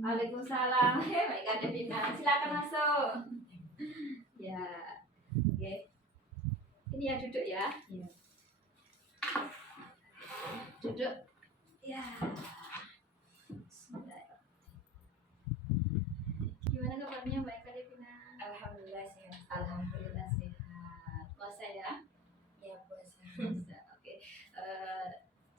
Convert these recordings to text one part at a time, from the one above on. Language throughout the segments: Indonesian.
Waalaikumsalam. Baik Kak Devina, silakan masuk. Ya, oke. Ini ya duduk ya. Iya. Duduk. Ya. Gimana kabarnya Mbak Kak Devina? Alhamdulillah sehat. Alhamdulillah sehat. Puasa ya? Ya puasa. Puasa. Oke.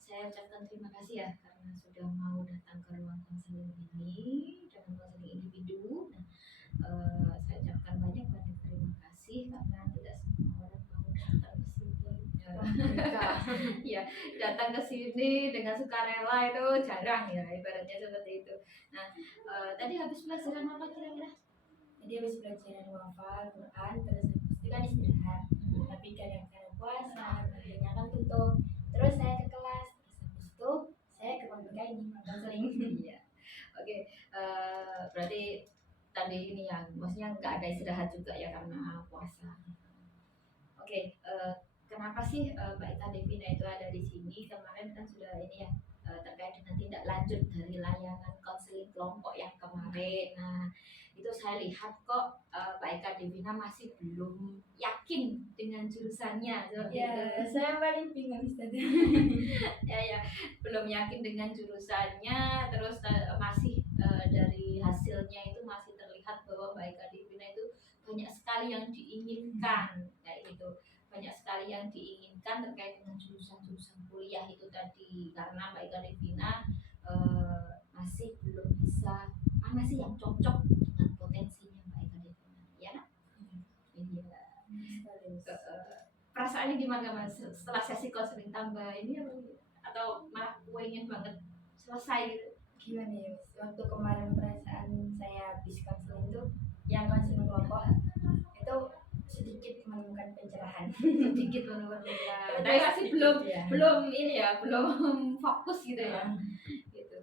Saya ucapkan terima kasih ya karena sudah mau datang ke ruang konseling ini dengan konseling individu. Nah, saya ucapkan banyak terima kasih karena tidak semua orang mau datang ke sini. Ya, datang ke sini dengan sukarela itu jarang ya, ibaratnya seperti itu. Nah, tadi habis pelajaran apa kira-kira? Jadi habis pelajaran wafal Quran, terus habis itu kan istirahat. Tapi kadang-kadang puasa, akhirnya kan tutup. Terus saya ke kelas, terus habis itu saya ke pembuka ini konseling. Iya. Oke, berarti tadi ini yang maksudnya nggak ada istirahat juga ya karena puasa. Oke, kenapa sih Mbak Ika Devina itu ada di sini? Kemarin kan sudah ini ya terkait dengan tindak lanjut dari layanan konseling kelompok yang kemarin. Nah, itu saya lihat kok Mbak Ika Devina masih belum yakin dengan jurusannya. Ya, saya paling bingung Ustaz. Ya, belum yakin dengan jurusannya, terus masih dari hasilnya itu masih terlihat bahwa Mbak Ika Devina itu banyak sekali yang diinginkan kayak gitu, banyak sekali yang diinginkan terkait dengan jurusan-jurusan kuliah itu tadi, karena Mbak Ika Devina masih belum bisa mana sih yang cocok dengan potensinya Mbak Ika Devina, ya? Iya. Perasaannya gimana Mas setelah sesi konseling tambah ini atau malah pengen banget selesai gitu? Gimana ya, waktu kemarin perasaan saya habis konseling itu yang konseling kelompok itu sedikit menemukan pencerahan. Sedikit menemukan pencerahan. Tapi masih belum ini ya, belum fokus gitu ya. Gitu.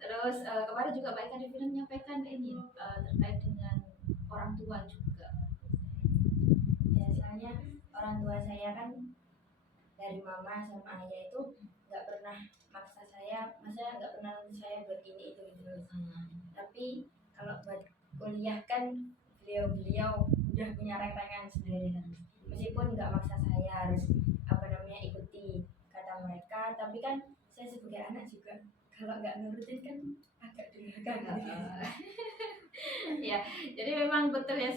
Terus kemarin juga Mbak Ika Devina menyampaikan ini terkait dengan orang tua juga. Ya, soalnya orang tua saya kan dari mama sama ayah itu nggak pernah maksa saya, maksudnya nggak pernah nuntut saya buat ini itu gitu. Tapi kalau buat kuliah kan beliau udah punya rancangan sendiri kan, meskipun nggak maksa saya harus ikuti kata mereka, tapi kan saya sebagai anak juga kalau nggak nurutin kan agak durhaka gitu. Ya, jadi memang betul ya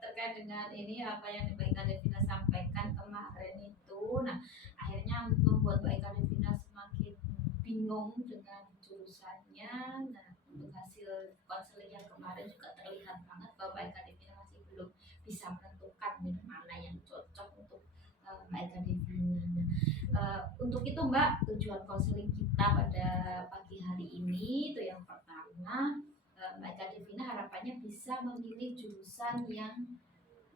terkait dengan ini apa yang Mbak Ika Devina sampaikan kemarin itu. Nah, akhirnya membuat Mbak Ika Devina semakin bingung dengan jurusannya. Nah, untuk hasil konseling yang kemarin juga terlihat banget bahwa Mbak Ika Devina masih belum bisa menentukan mana yang cocok untuk Mbak Ika Devina. Nah, untuk itu Mbak, tujuan konseling kita pada pagi hari ini itu yang pertama, Mbak Ika Devina harapannya bisa memilih jurusan yang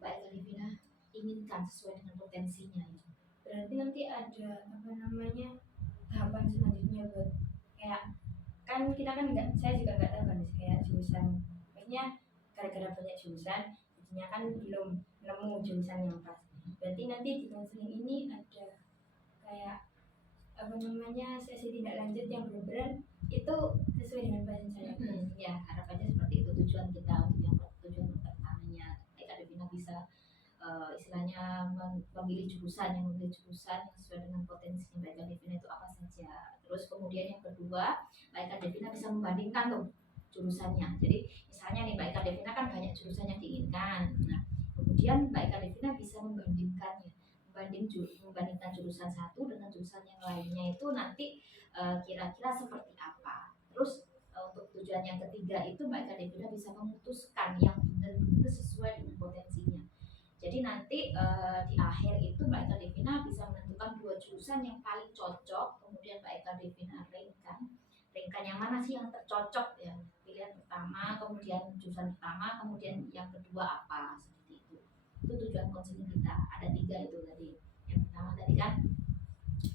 Mbak Ika Devina inginkan sesuai dengan potensinya ya. Berarti nanti ada tahapan selanjutnya buat kayak kan kita kan nggak, saya juga nggak tahu kan kayak jurusan, maksudnya gara-gara banyak jurusan jadinya kan belum nemu jurusan yang pas. Berarti nanti di konseling ini ada kayak sesi tindak lanjut yang benar-benar itu sesuai dengan passion saya. Ya, harapannya seperti itu tujuan kita untuk yang tujuan pertamanya Mbak Ika Devina bisa istilahnya memilih jurusan yang sesuai dengan potensi Mbak Ika Devina itu apa saja. Terus kemudian yang kedua, Mbak Ika Devina bisa membandingkan tuh jurusannya. Jadi misalnya nih Mbak Ika Devina kan banyak jurusan yang diinginkan. Nah, kemudian Mbak Ika Devina bisa membandingkannya, membandingkan jurusan satu dengan jurusan yang lainnya itu nanti kira-kira seperti apa. Terus untuk tujuan yang ketiga itu Mbak Ika Devina bisa memutuskan yang benar-benar sesuai dengan potensinya. Jadi nanti di akhir itu Mbak Ika Devina bisa menentukan 2 jurusan yang paling cocok, kemudian Mbak Ika Devina ringkan yang mana sih yang tercocok ya, pilihan pertama, kemudian jurusan pertama, kemudian yang kedua apa, seperti itu. Itu tujuan konseling kita, ada 3 itu tadi. Yang pertama tadi kan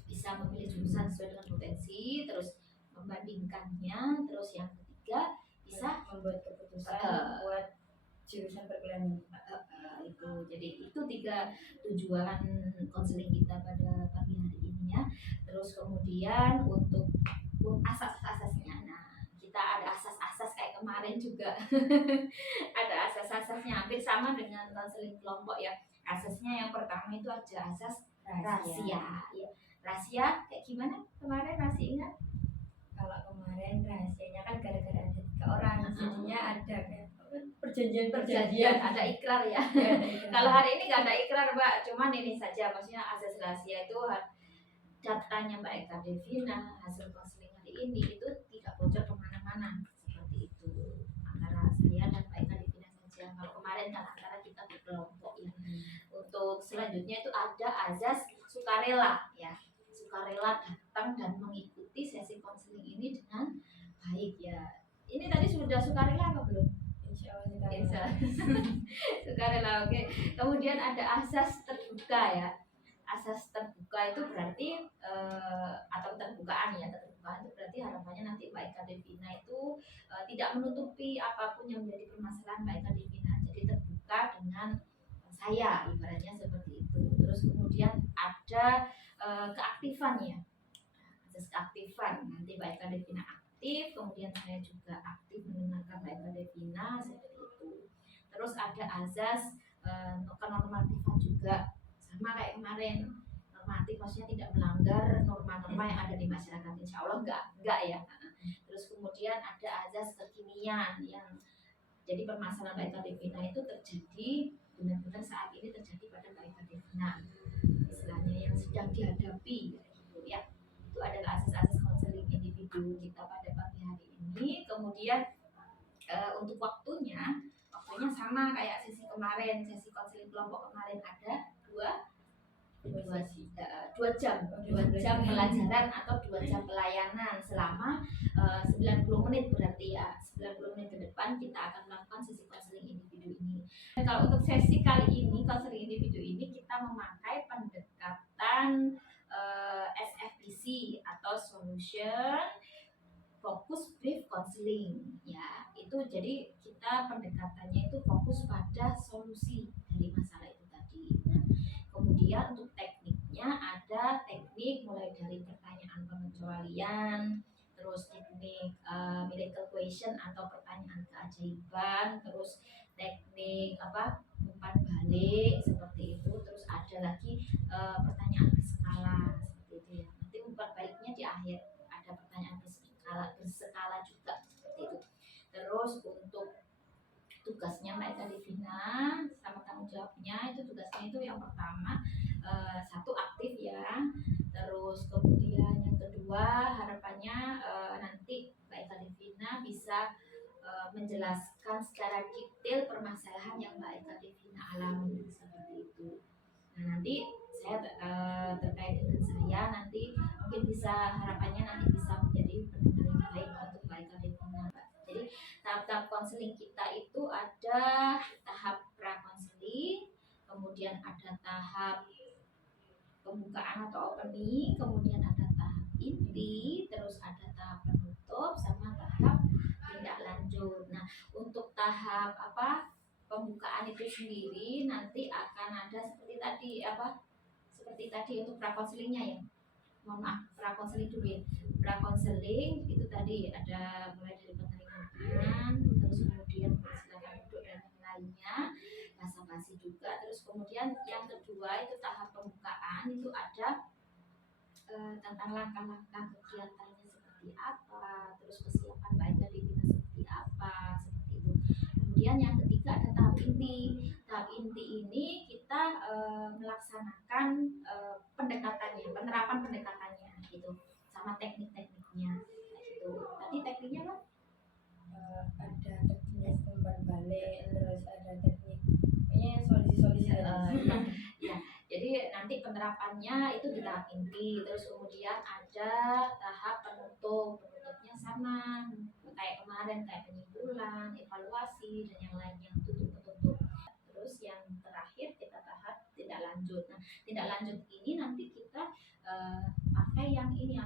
bisa memilih jurusan sesuai dengan potensi, terus membandingkannya, terus yang ketiga bisa membuat keputusan buat jurusan perkuliahan itu. Jadi itu 3 tujuan konseling kita pada pagi hari ini ya. Terus kemudian untuk asas-asasnya, nah kita ada asas-asas juga ada asas-asasnya, hampir sama dengan konseling kelompok ya. Asasnya yang pertama itu ada asas rahasia. Ya. Rahasia kayak gimana kemarin masih ingat? Kalau kemarin rahasianya kan gara-gara ada 3 orang, jadinya ada kayak perjanjian, Ada ikrar ya. Ya, ada ikrar. Kalau hari ini nggak ada ikrar Mbak, cuman ini saja, maksudnya asas rahasia itu datanya Mbak Eka Devina, hasil konseling hari ini itu tidak bocor kemana-mana, seperti itu, antara saya dan Mbak Eka Devina saja. Kalau kemarin kan antara kita berkelompok ya. Untuk selanjutnya itu ada azas sukarela ya, sukarela datang dan mengikuti sesi konseling ini dengan baik ya. Ini tadi sudah sukarela apa belum? Insya Allah Insya Allah. Sukarela, oke. Kemudian ada asas terbuka ya. Asas terbuka itu berarti atau terbukaan ya, terbukaan itu berarti harapannya nanti Mbak Eka Devina itu tidak menutupi apapun yang menjadi permasalahan Mbak Eka Devina. Jadi terbuka dengan saya, ibaratnya seperti itu. Terus kemudian ada keaktifannya, asas keaktifan. Nanti Mbak Eka Devina aktif, kemudian saya juga aktif mendengarkan Mbak Eka Devina, seperti itu. Terus ada azas kenormatifan juga, sama kayak kemarin, normatif maksudnya tidak melanggar norma-norma yang ada di masyarakat, insya Allah enggak ya. Terus kemudian ada azas kekinian, yang jadi permasalahan Mbak Eka Devina itu terjadi benar-benar saat ini terjadi pada Mbak Eka Devina, istilahnya yang sedang dihadapi gitu ya. Itu adalah asas-asas konseling individu kita pada pagi hari ini. Kemudian untuk waktunya sama kayak sesi kemarin, sesi konseling kelompok kemarin, ada dua jam pelajaran atau 2 jam pelayanan selama 90 menit, berarti ya 90 menit ke depan kita akan melakukan sesi konseling individu ini. Dan kalau untuk sesi kali ini, konseling individu ini, kita memakai pendekatan SFBC atau Solution Focus Brief Counseling ya. Itu jadi kita pendekatannya itu fokus pada solusi dari masalah itu tadi. Nah, kemudian untuk tekniknya ada teknik mulai dari pertanyaan pengecualian, terus teknik miracle question atau pertanyaan keajaiban, terus teknik umpan balik seperti itu, terus ada lagi pertanyaan berskala seperti itu ya. Nanti umpan baliknya di akhir ada pertanyaan berskala juga seperti itu. Terus untuk tugasnya Mbak Eka Devina sama tanggung jawabnya, itu tugasnya itu yang pertama satu aktif ya, terus kemudian yang kedua harapannya nanti Mbak Eka Devina bisa menjelaskan secara detail permasalahan yang Mbak Eka Devina alami seperti itu. Nah nanti saya terkait dengan saya nanti mungkin bisa, harapannya nanti bisa menjadi pendengar yang baik untuk Mbak Eka Devina. Jadi tahap-tahap konseling kita itu ada tahap pra-konseling, kemudian ada tahap pembukaan atau opening, kemudian ada tahap inti, terus ada tahap penutup, sama tahap tindak lanjut. Nah untuk tahap pembukaan itu sendiri nanti akan ada seperti tadi untuk pra-konselingnya ya. Mohon maaf, pra-konseling dulu ya. Pra-konseling itu tadi ada mulai dari penerimaan, terus kemudian silakan duduk dan yang lainnya, basa-basi juga. Terus kemudian yang kedua itu tahap pembukaan, itu ada tentang langkah-langkah kegiatannya seperti apa, terus kesiapan Mbak Eka Devina seperti apa, seperti itu. Kemudian yang ketiga ada tahap inti. Tahap inti ini kita melaksanakan pendekatannya, penerapan pendekatannya gitu, sama teknik-tekniknya gitu. Tadi tekniknya apa? Ada teknik umpan balik, terus ada teknik solusi-solusi ya. Jadi nanti penerapannya itu di tahap inti, terus kemudian ada tahap penutupnya sama kayak kemarin, kayak penyimpulan, evaluasi dan yang lainnya, tutup. Terus yang terakhir kita tahap tindak lanjut. Nah tindak lanjut ini nanti kita pakai yang ini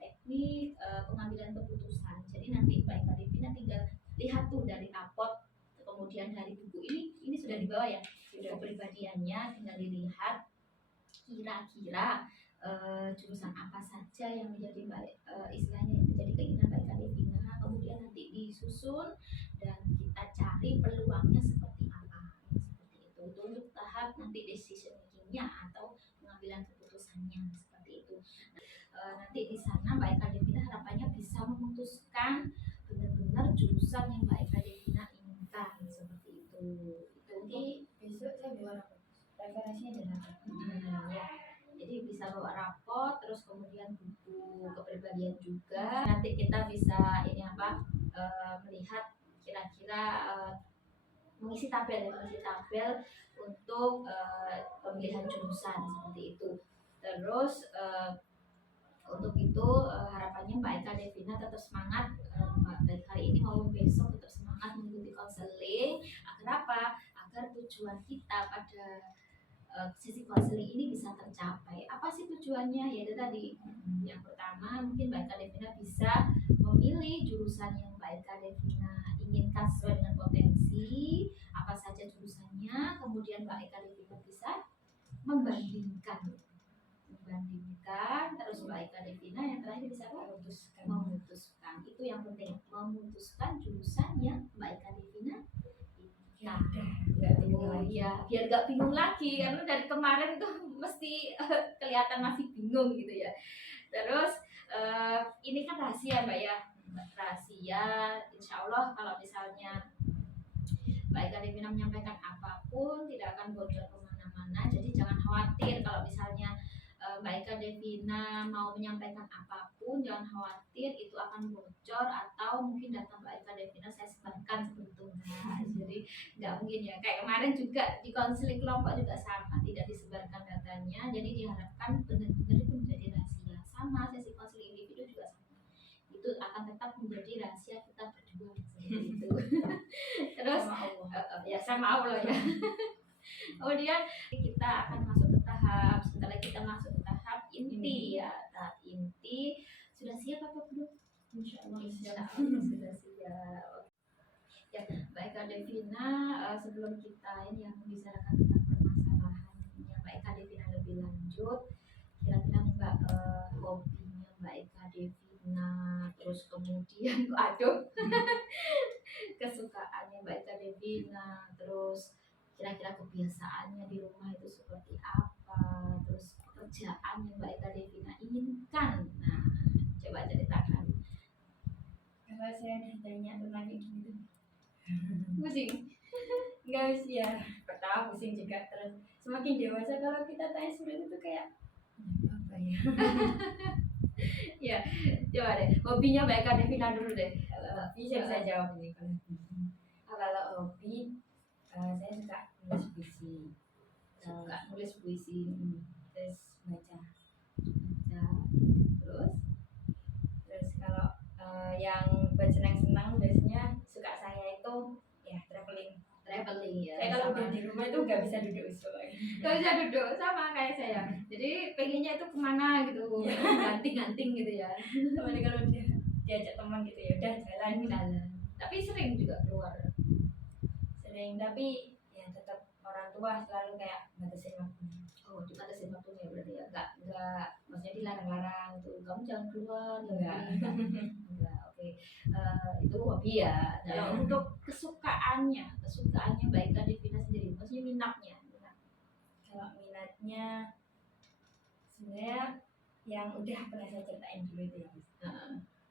teknik pengambilan keputusan. Jadi nanti Mbak Eka Devina tinggal lihat tuh dari rapot, kemudian dari buku ini sudah dibawa ya, kepribadiannya tinggal dilihat kira-kira jurusan apa saja yang menjadi istilahnya yang menjadi keinginan Mbak Eka Devina, kemudian nanti disusun dan nanti peluangnya seperti apa, seperti itu untuk tahap nanti decision makingnya atau pengambilan keputusannya seperti itu. Nanti di sana Mbak Eka Devina harapannya bisa memutuskan benar-benar jurusan yang Mbak Eka Devina inginkan seperti itu. Nanti besok saya bawa rapor. Referensinya dari apa? Ya. Jadi bisa bawa rapot, terus kemudian buku kepribadian juga. Nanti kita bisa ini apa melihat kira-kira mengisi tabel untuk pemilihan jurusan seperti itu. Terus untuk itu harapannya Mbak Eka Devina tetap semangat baik hari ini maupun besok tetap semangat mengikuti konseling. Agar apa? Agar tujuan kita pada sisi konseling ini bisa tercapai. Apa sih tujuannya? Yaitu tadi yang pertama mungkin Mbak Eka Devina bisa memilih jurusan yang Mbak Eka Devina inginkan sesuai dengan potensi apa saja jurusannya. Kemudian Mbak Eka Devina bisa membandingkan, terus Mbak Eka Devina yang terakhir bisa memutuskan. Itu yang penting, memutuskan jurusan yang Mbak Eka Devina. Nah, biar gak bingung lagi karena dari kemarin tuh mesti kelihatan masih bingung gitu ya. Terus ini kan rahasia Mbak ya, rahasia. Insya Allah kalau misalnya Mbak Eka Devina menyampaikan apapun tidak akan bocor kemana-mana. Jadi jangan khawatir kalau misalnya Mbak Eka Devina mau menyampaikan apapun, jangan khawatir itu akan bocor atau mungkin data Mbak Eka Devina saya sebarkan seperti itu. Jadi nggak mungkin ya. Kayak kemarin juga di konseling kelompok juga sama, tidak disebarkan datanya. Jadi diharapkan benar-benar itu menjadi rahasia. Sama sesi konseling individu juga sama. Itu akan tetap menjadi rahasia kita berdua seperti itu. Terus ya sama Allah ya. Kemudian kita akan masuk ke tahap, setelah kita masuk ke tahap inti ya, tahap inti sudah siap apa belum? Insya Allah sudah siap. Ya, Mbak Eka Devina, sebelum kita ini yang membicarakan tentang permasalahannya Mbak Eka Devina lebih lanjut, kira-kira nih Mbak hobinya Mbak Eka Devina, terus kemudian kesukaannya Mbak Eka Devina, terus kira-kira kebiasaannya di rumah itu seperti apa, terus pekerjaan yang Mbak Eka Devina inginkan. Nah, coba ceritakan. Kalau saya ditanya tentang kayak gitu, Pusing? enggak sih ya. Pertama pusing juga, terus semakin dewasa kalau kita tanya seperti itu kayak apa ya? Ya, coba deh. Hobinya Mbak Eka Devina dulu deh. Bisa saya jawab nih kalau hobi, saya suka nulis puisi. Suka nulis puisi, Terus baca. Terus kalau yang buat senang-senang biasanya suka saya itu ya traveling ya. Saya kalau udah di rumah itu nggak bisa duduk lagi. Gak bisa duduk, sama kayak saya. Jadi pengennya itu kemana gitu, ganting-ganting gitu ya. Teman kalau dia diajak teman gitu ya udah jalan. Tapi sering juga keluar. Sering, tapi ya tetap orang tua selalu kayak batasin waktu. Oh, dibatasin waktunya berarti ya. Enggak, maksudnya dilarang-larang tuh. Kamu jangan keluar, enggak. Oke. Itu hobi ya. Kalau untuk kesukaannya Mbak Eka Devina sendiri, maksudnya minatnya. Kalau minatnya sebenarnya yang udah pernah saya ceritain dulu itu ya.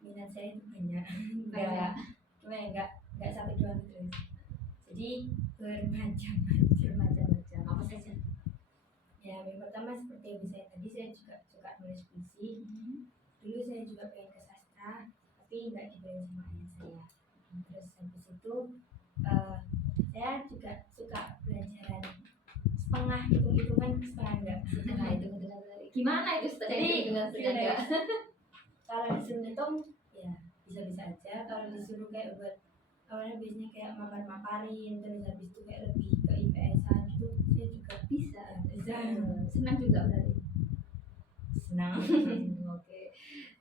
Minat saya itu banyak. Cuma enggak satu dua gitu. Jadi bermacam-macam. Apa saja? Ya, yang pertama seperti yang saya tadi, saya juga suka nulis puisi. Dulu saya juga pengen ke sastra, tapi nggak dibolehin sama ayah saya. Terus habis itu saya juga suka pelajaran setengah hitung-hitungan, setengah enggak. Setengah hitung-hitungan. Gimana itu setengah hitung-hitungan setengah enggak? Kalau disuruh hitung ya bisa-bisa aja. Kalau disuruh kayak buat awalnya biasanya kayak maparin, terus habis itu kayak lebih ke IPS-an gitu, saya juga bisa. Senang juga berarti. Senang. Oke.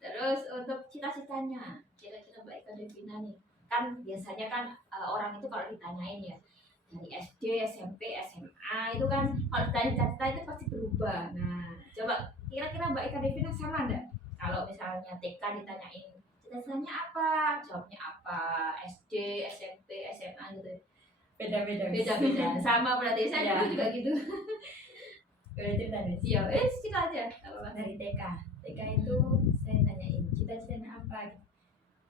Terus untuk cita-citanya, kira-kira Mbak Eka Devina nih, kan biasanya kan orang itu kalau ditanyain ya dari SD, SMP, SMA itu kan kalau ditanya cita-cita itu pasti berubah. Nah, coba kira-kira Mbak Eka Devina sama enggak? Kalau misalnya TK ditanyain cita-citanya apa, jawabnya apa, SD, SMP, SMA gitu. beda. Sama berarti saya Iya. dulu juga gitu. Boleh cerita guys. Iya, cerita aja. Nggak apa-apa. Dari TK itu saya tanyain cita-citanya apa gitu.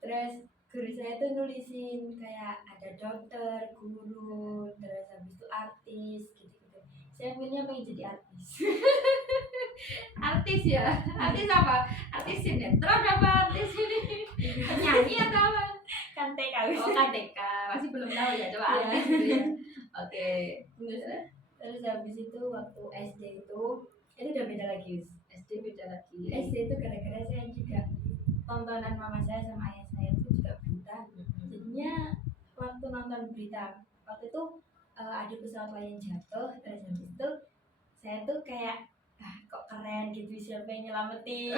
Terus guru saya tuh nulisin kayak ada dokter, guru, terus habis itu artis gitu-gitu. Saya pilihnya pengen jadi artis. Artis ya, artis apa? Artis sinetron apa artis ini? Penyanyi atau apa? Kan TK Oh KTK, masih belum tahu ya, coba Iya. artis dulu ya. Oke. Terus habis itu waktu SD itu udah beda lagi. SD beda lagi. SD itu gara-gara saya juga tontonan mama saya sama ayah saya itu juga berita. Jadinya waktu nonton berita waktu itu ada pesawat lain jatuh, terus habis itu saya tuh kayak kok keren gitu, siapa yang nyelamatin.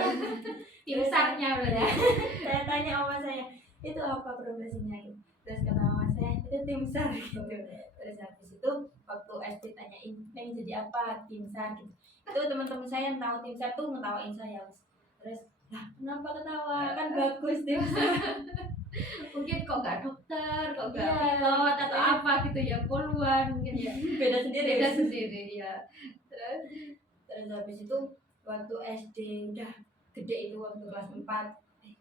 Tim SAR-nya berarti. Saya tanya oma saya, itu apa profesinya? Terus kata mama saya, itu tim SAR gitu. Terus habis itu waktu SD tanyain pengen jadi apa, tim SAR gitu. Itu teman-teman saya yang tahu tim SAR tuh ngetawain saya. Terus lah kenapa ketawa, kan bagus tim SAR. Mungkin kok nggak dokter, kok nggak Iya. pilot atau apa gitu ya, poluan mungkin ya. Beda sendiri. Beda sendiri ya. Terus habis itu waktu SD udah gede itu waktu kelas 4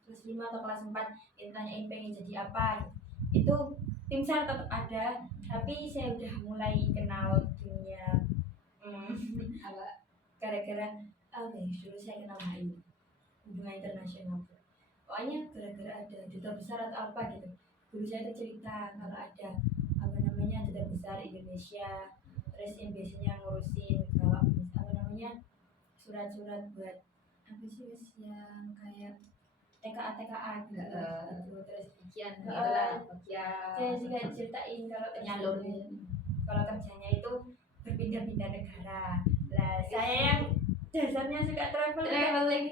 kelas 5 atau kelas 4 ditanyain pengen jadi apa itu tim SAR tetap ada, tapi saya udah mulai kenal dunia Apa? gara-gara dulu saya kenal HI, hubungan internasional. Pokoknya gara-gara ada duta besar atau apa gitu, guru saya tuh cerita kalau ada apa namanya duta besar Indonesia, terus yang biasanya ngurusin kalau apa namanya surat-surat buat apa sih Wes, yang kayak TKA gitu. Terus Bagian itulah, bagian saya juga ceritain kalau penyalur. kalau kerjanya itu berpindah-pindah negara. Lah saya yang dasarnya suka Traveling.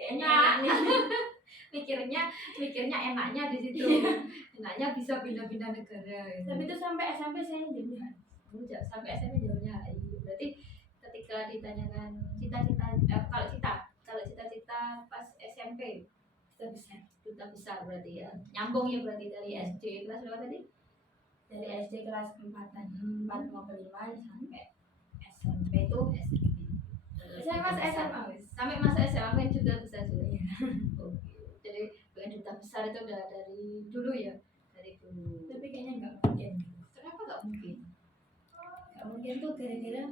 enak nih. mikirnya enaknya di situ. Enaknya bisa pindah-pindah negara. Tapi itu sampai SMP saya jadi Sampai SMP jauhnya HI. Berarti ketika ditanyakan cita-cita, kalau cita-cita pas SMP duta besar berarti ya, nyambung ya berarti dari SD kelas berapa tadi? dari SD kelas 4 mau ke 5 sampai SMP itu saya mas SMA wes. Sampai masa SMA main duta besar juga. Iya. Oke. Jadi pengen duta besar itu udah dari dulu ya, dari dulu. Tapi kayaknya nggak mungkin. Kenapa nggak mungkin? Nggak mungkin tuh gara-gara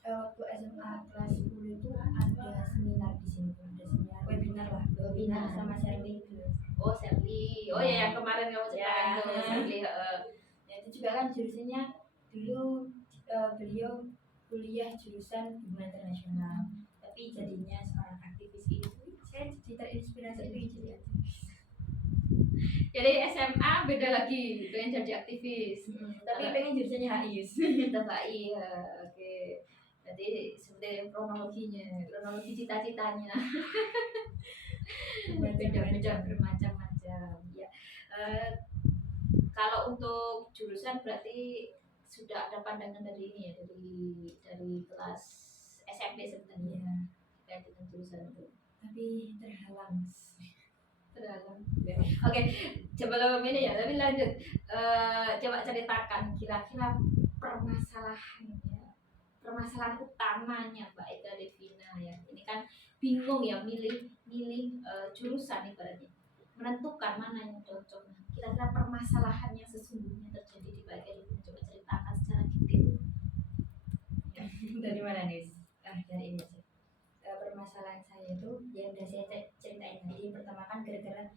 waktu SMA kelas 10 itu ada seminar di sini tuh, ada seminar webinar sama Sherly. Oh Sherly, oh ya yang kemarin kamu ceritakan Ya. tuh Sherly. Ya itu juga kan jurusannya dulu beliau kuliah jurusan hubungan internasional, tapi jadinya seorang aktivis itu. Saya jadi terinspirasi pengen jadi aktivis. Jadi SMA beda lagi, pengen jadi aktivis. Tapi pengen jurusannya HI. Tetap HI ya. Oke. Jadi seperti kronologi cita-citanya. Beda-beda bermacam-macam. Ya. Kalau untuk jurusan berarti sudah ada pandangan dari ini ya, dari kelas SMP sebenarnya terkait dengan jurusan itu. Tapi terhalang. Ya. Oke, sebelum ini ya, tapi lanjut. Coba ceritakan kira-kira permasalahan utamanya Mbak Eka Devina ya. Ini kan bingung ya milih jurusan ibaratnya, menentukan mana yang cocok. Kira-kira permasalahan yang sesungguhnya terjadi di Mbak Eka Devina, coba ceritakan secara detail. Dari mana nih? Dari ini sih. Permasalahan saya itu yang udah saya ceritain tadi. Pertama kan gara-gara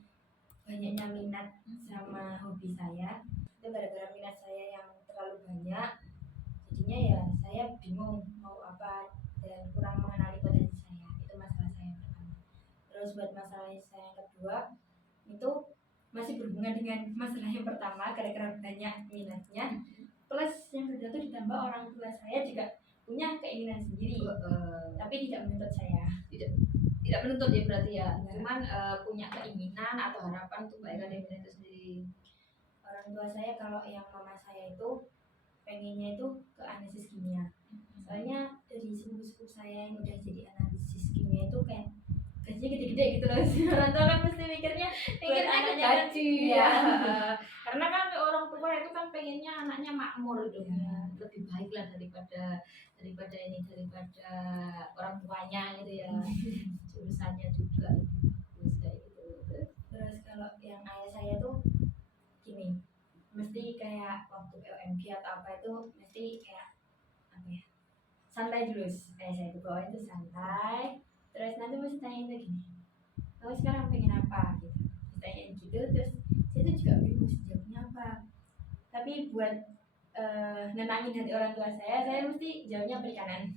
banyaknya minat sama hobi saya. Itu gara-gara minat saya yang terlalu banyak, jadinya ya saya bingung mau apa dan kurang mengenali potensi saya. Itu masalah saya yang pertama. Terus buat masalah saya yang kedua itu masih berhubungan dengan masalah yang pertama, gara-gara banyak minatnya. Plus yang kedua tuh ditambah orang tua saya juga punya keinginan sendiri, tapi tidak menuntut saya. Tidak menuntut ya berarti ya, Iya. cuman punya keinginan atau harapan untuk Mbak Eka Devina itu sendiri. Orang tua saya kalau yang mama saya itu pengennya itu ke analisis kimia. Soalnya dari sepupu saya yang udah jadi analisis kimia itu kayak gajinya gede-gede gitu loh. Orang tua kan mesti mikirnya Mikirnya buat ke anaknya kan. gaji Iya. ya. Karena kan orang tua itu kan kan pengennya anaknya makmur gitu Ya. lebih baik lah daripada orang tuanya gitu ya. Jurusannya juga lebih bagus kayak gitu. Terus kalau yang ayah saya tuh gini, mesti kayak waktu LMG atau apa itu mesti kayak apa ya, santai dulu. Ayah saya tuh bawaan itu santai, terus nanti mesti tanya itu gini, kamu sekarang pengen apa gitu, ditanyain gitu. Terus saya tuh juga bingung mesti jawabnya apa, tapi buat nenangin hati orang tua saya mesti jawabnya perikanan.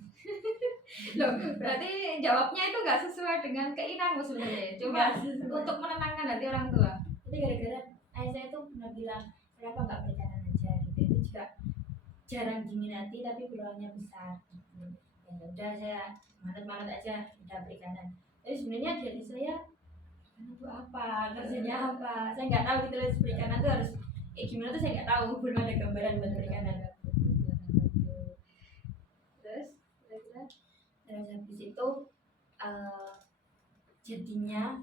Loh, berarti jawabnya itu nggak sesuai dengan keinginanmu sebenarnya. Cuma untuk menenangkan hati orang tua. Jadi gara-gara ayah saya tuh pernah bilang kenapa nggak perikanan aja gitu, itu juga jarang diminati tapi peluangnya besar gitu. Ya udah saya manut-manut aja udah perikanan. Tapi sebenarnya dari saya perikanan itu apa, kerjanya apa, saya nggak tahu gitu loh. Perikanan tuh harus gimana tuh saya nggak tahu, belum ada gambaran buat perikanan. Terus kira-kira Terus habis itu eh, jadinya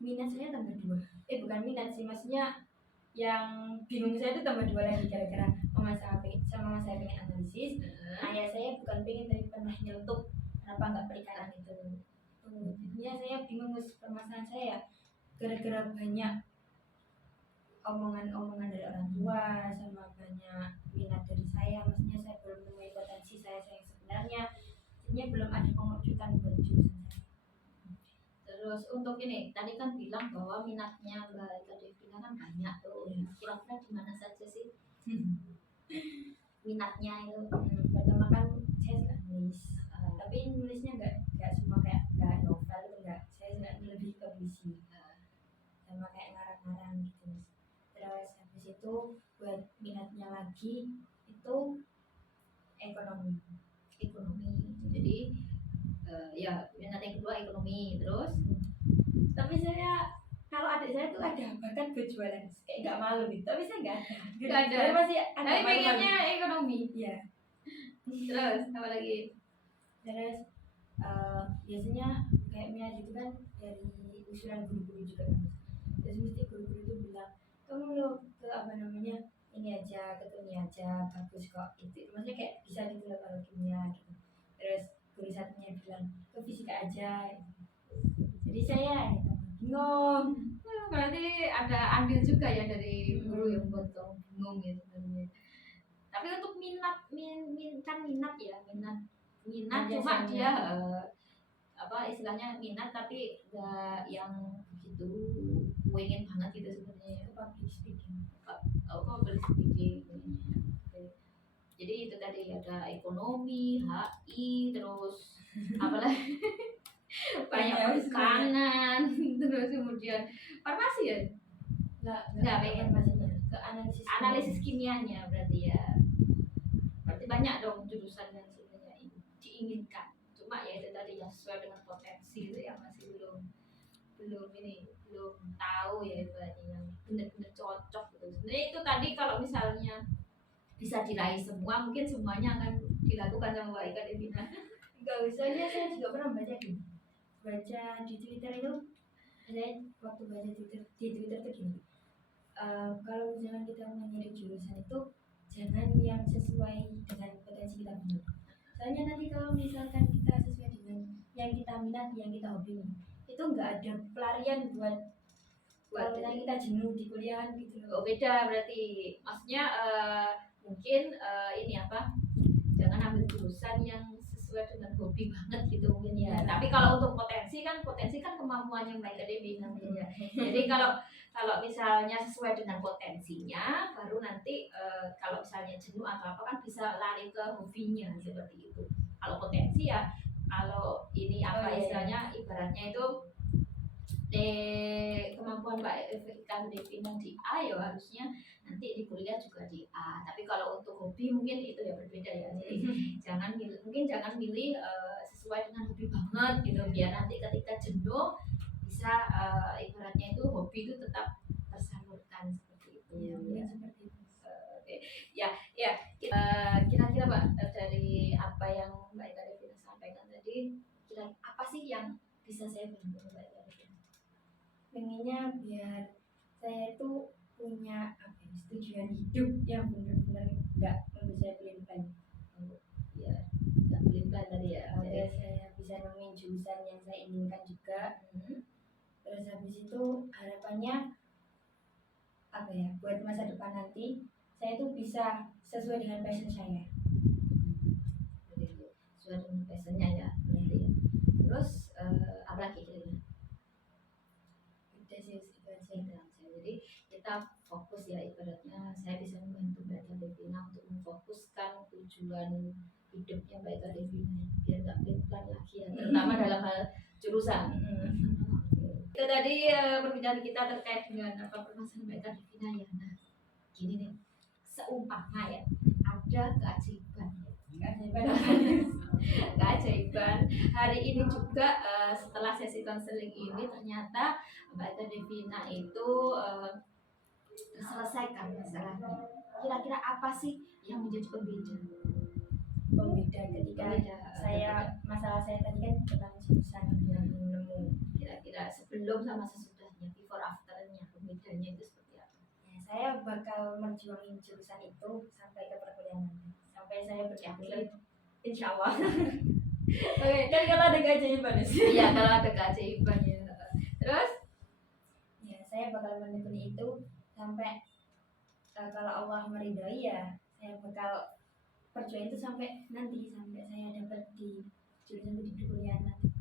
minat saya tambah dua. Bukan minat sih, maksudnya yang bingung saya itu tambah dua lagi gara-gara mama saya pengen analisis, ayah saya bukan pengen tapi pernah nyelutup kenapa nggak perikanan itu. Jadinya saya bingung permasalahan saya gara-gara banyak omongan-omongan dari orang tua sama banyak minat dari saya, maksudnya saya belum menemui potensi saya yang sebenarnya, jadinya belum ada pengurutan buat jurusan saya. terus untuk ini tadi kan bilang bahwa minatnya Mbak Ika Devina kan banyak tuh. Kira-kira di mana saja sih minatnya itu? Pertama kan saya suka nulis, tapi nulisnya nggak semua kayak nggak novel itu nggak, saya suka lebih ke puisi sama kayak ngarang-ngarang gitu. Terus habis itu buat minatnya lagi itu ekonomi. Jadi ya minat yang kedua ekonomi. Terus Tapi saya kalau adik saya tuh ada bahkan berjualan kayak nggak malu gitu, tapi saya nggak ada. Nggak ada. Saya masih ada tapi malu-malu. pengennya ekonomi. Iya. Terus apa lagi? Terus biasanya kayak minat itu kan dari usulan guru-guru juga kan. Terus mesti guru-guru itu bilang kamu lo ke apa namanya ini aja, ke kimia aja, bagus kok itu. Maksudnya kayak bisa gitu loh kalau kimia gitu. Terus guru satunya bilang ke fisika aja. Jadi saya bingung. Berarti ada andil juga ya dari guru yang buat kamu bingung gitu sebenarnya. Tapi untuk kan minat ya minat cuma Biasanya. dia apa istilahnya minat tapi nggak yang begitu pengen banget gitu sebenarnya. Public speaking. Public speaking. Oke. Jadi itu tadi ada ekonomi, HI, terus apalagi banyak perikanan, terus kemudian farmasi ya. Nggak pengen maksudnya ke analisis kimianya berarti ya. Berarti banyak dong jurusan yang sebenarnya diinginkan. Cuma ya itu tadi yang sesuai dengan potensi itu yang masih belum tahu ya ibaratnya yang benar-benar cocok gitu. Sebenarnya itu tadi kalau misalnya bisa diraih semua, mungkin semuanya akan dilakukan sama Mbak Ika Devina. Enggak usahnya, saya juga pernah baca di Twitter itu. Saya waktu baca di Twitter tuh gini, kalau misalnya kita memilih jurusan itu jangan yang sesuai dengan potensi kita minat. Soalnya nanti kalau misalkan kita sesuai dengan yang kita minat, yang kita hobi, itu nggak ada pelarian buat kalau misalnya kita jenuh di kuliah gitu. Oh beda berarti, maksudnya mungkin ini apa? Jangan ambil jurusan yang sesuai dengan hobi banget gitu mungkin ya. Tapi kalau untuk potensi kan kemampuannya Mbak Ika Devina ya. Jadi kalau misalnya sesuai dengan potensinya, baru nanti kalau misalnya jenuh atau apa kan bisa lari ke hobinya seperti itu. Kalau potensi ya, kalau ini apa istilahnya ibaratnya itu kemampuan Mbak Ika Devina di A ya harusnya nanti di kuliah juga di A. Tapi kalau untuk hobi mungkin itu ya berbeda ya. Jadi jangan milih sesuai dengan hobi banget gitu, biar nanti ketika jenuh bisa ibaratnya itu hobi itu tetap tersalurkan seperti itu. Ya, seperti itu. Oke. Ya, kira-kira Mbak dari apa yang Mbak Ika Devina sampaikan tadi, kira apa sih yang bisa saya bantu Mbak Ika Devina? Pengennya biar saya itu punya apa ya, tujuan hidup yang benar-benar nggak membuat saya pelin-pelan. Ya nggak pelin-pelan tadi ya. Ada saya bisa nemuin jurusan yang saya inginkan juga. Terus habis itu harapannya apa ya, buat masa depan nanti saya tuh bisa sesuai dengan passion saya. Jadi sesuai dengan passionnya ya berarti ya. Terus apa lagi kira-kira? Udah sih itu aja. Itu aja. Jadi kita fokus ya, ibaratnya saya bisa membantu Mbak Eka Devina untuk memfokuskan tujuan hidupnya Mbak Eka Devina biar nggak pelin-pelan lagi ya, terutama dalam hal jurusan. Itu tadi perbincangan kita terkait dengan apa permasalahan Mbak Eka Devina ya. Nah gini nih, seumpama ya ada keajaiban keajaiban hari ini juga setelah sesi konseling ini ternyata Mbak Eka Devina itu terselesaikan masalahnya. Kira-kira apa sih yang menjadi pembeda ketika saya masalah saya tadi kan tentang jurusan yang nemu. Kira-kira sebelum sama sesudahnya, before afternya, pembedanya itu seperti apa? Ya, saya bakal merjuangin jurusan itu sampai ke perkuliahan nanti. Sampai saya beryakin, insya Allah. Oke, Kan kalau ada keajaiban sih. iya kalau ada keajaiban ya. Terus Ya, saya bakal menekuni itu sampai kalau Allah meridhai ya, saya bakal perjuangin itu sampai nanti, sampai saya dapat di jurusan itu di perkuliahan nanti.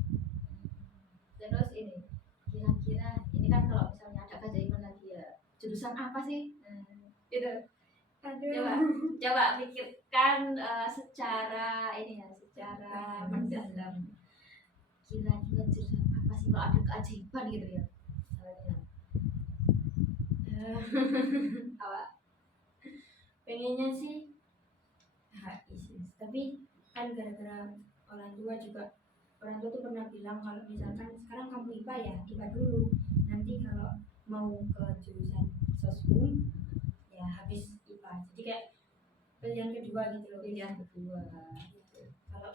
terus ini kira-kira ini kan kalau misalnya ada keajaiban lagi ya, jurusan apa sih? Gitu. Coba pikirkan secara ini ya, secara mendalam. Kira-kira jurusan apa sih kalau ada keajaiban gitu ya? Misalnya apa? Pengennya sih HI sih, tapi kan gara-gara orang tua tuh pernah bilang kalau misalkan sekarang kamu IPA ya IPA dulu, nanti kalau mau ke jurusan sosum ya habis IPA, jadi kayak pilihan kedua gitu loh. Pilihan kedua. Kalau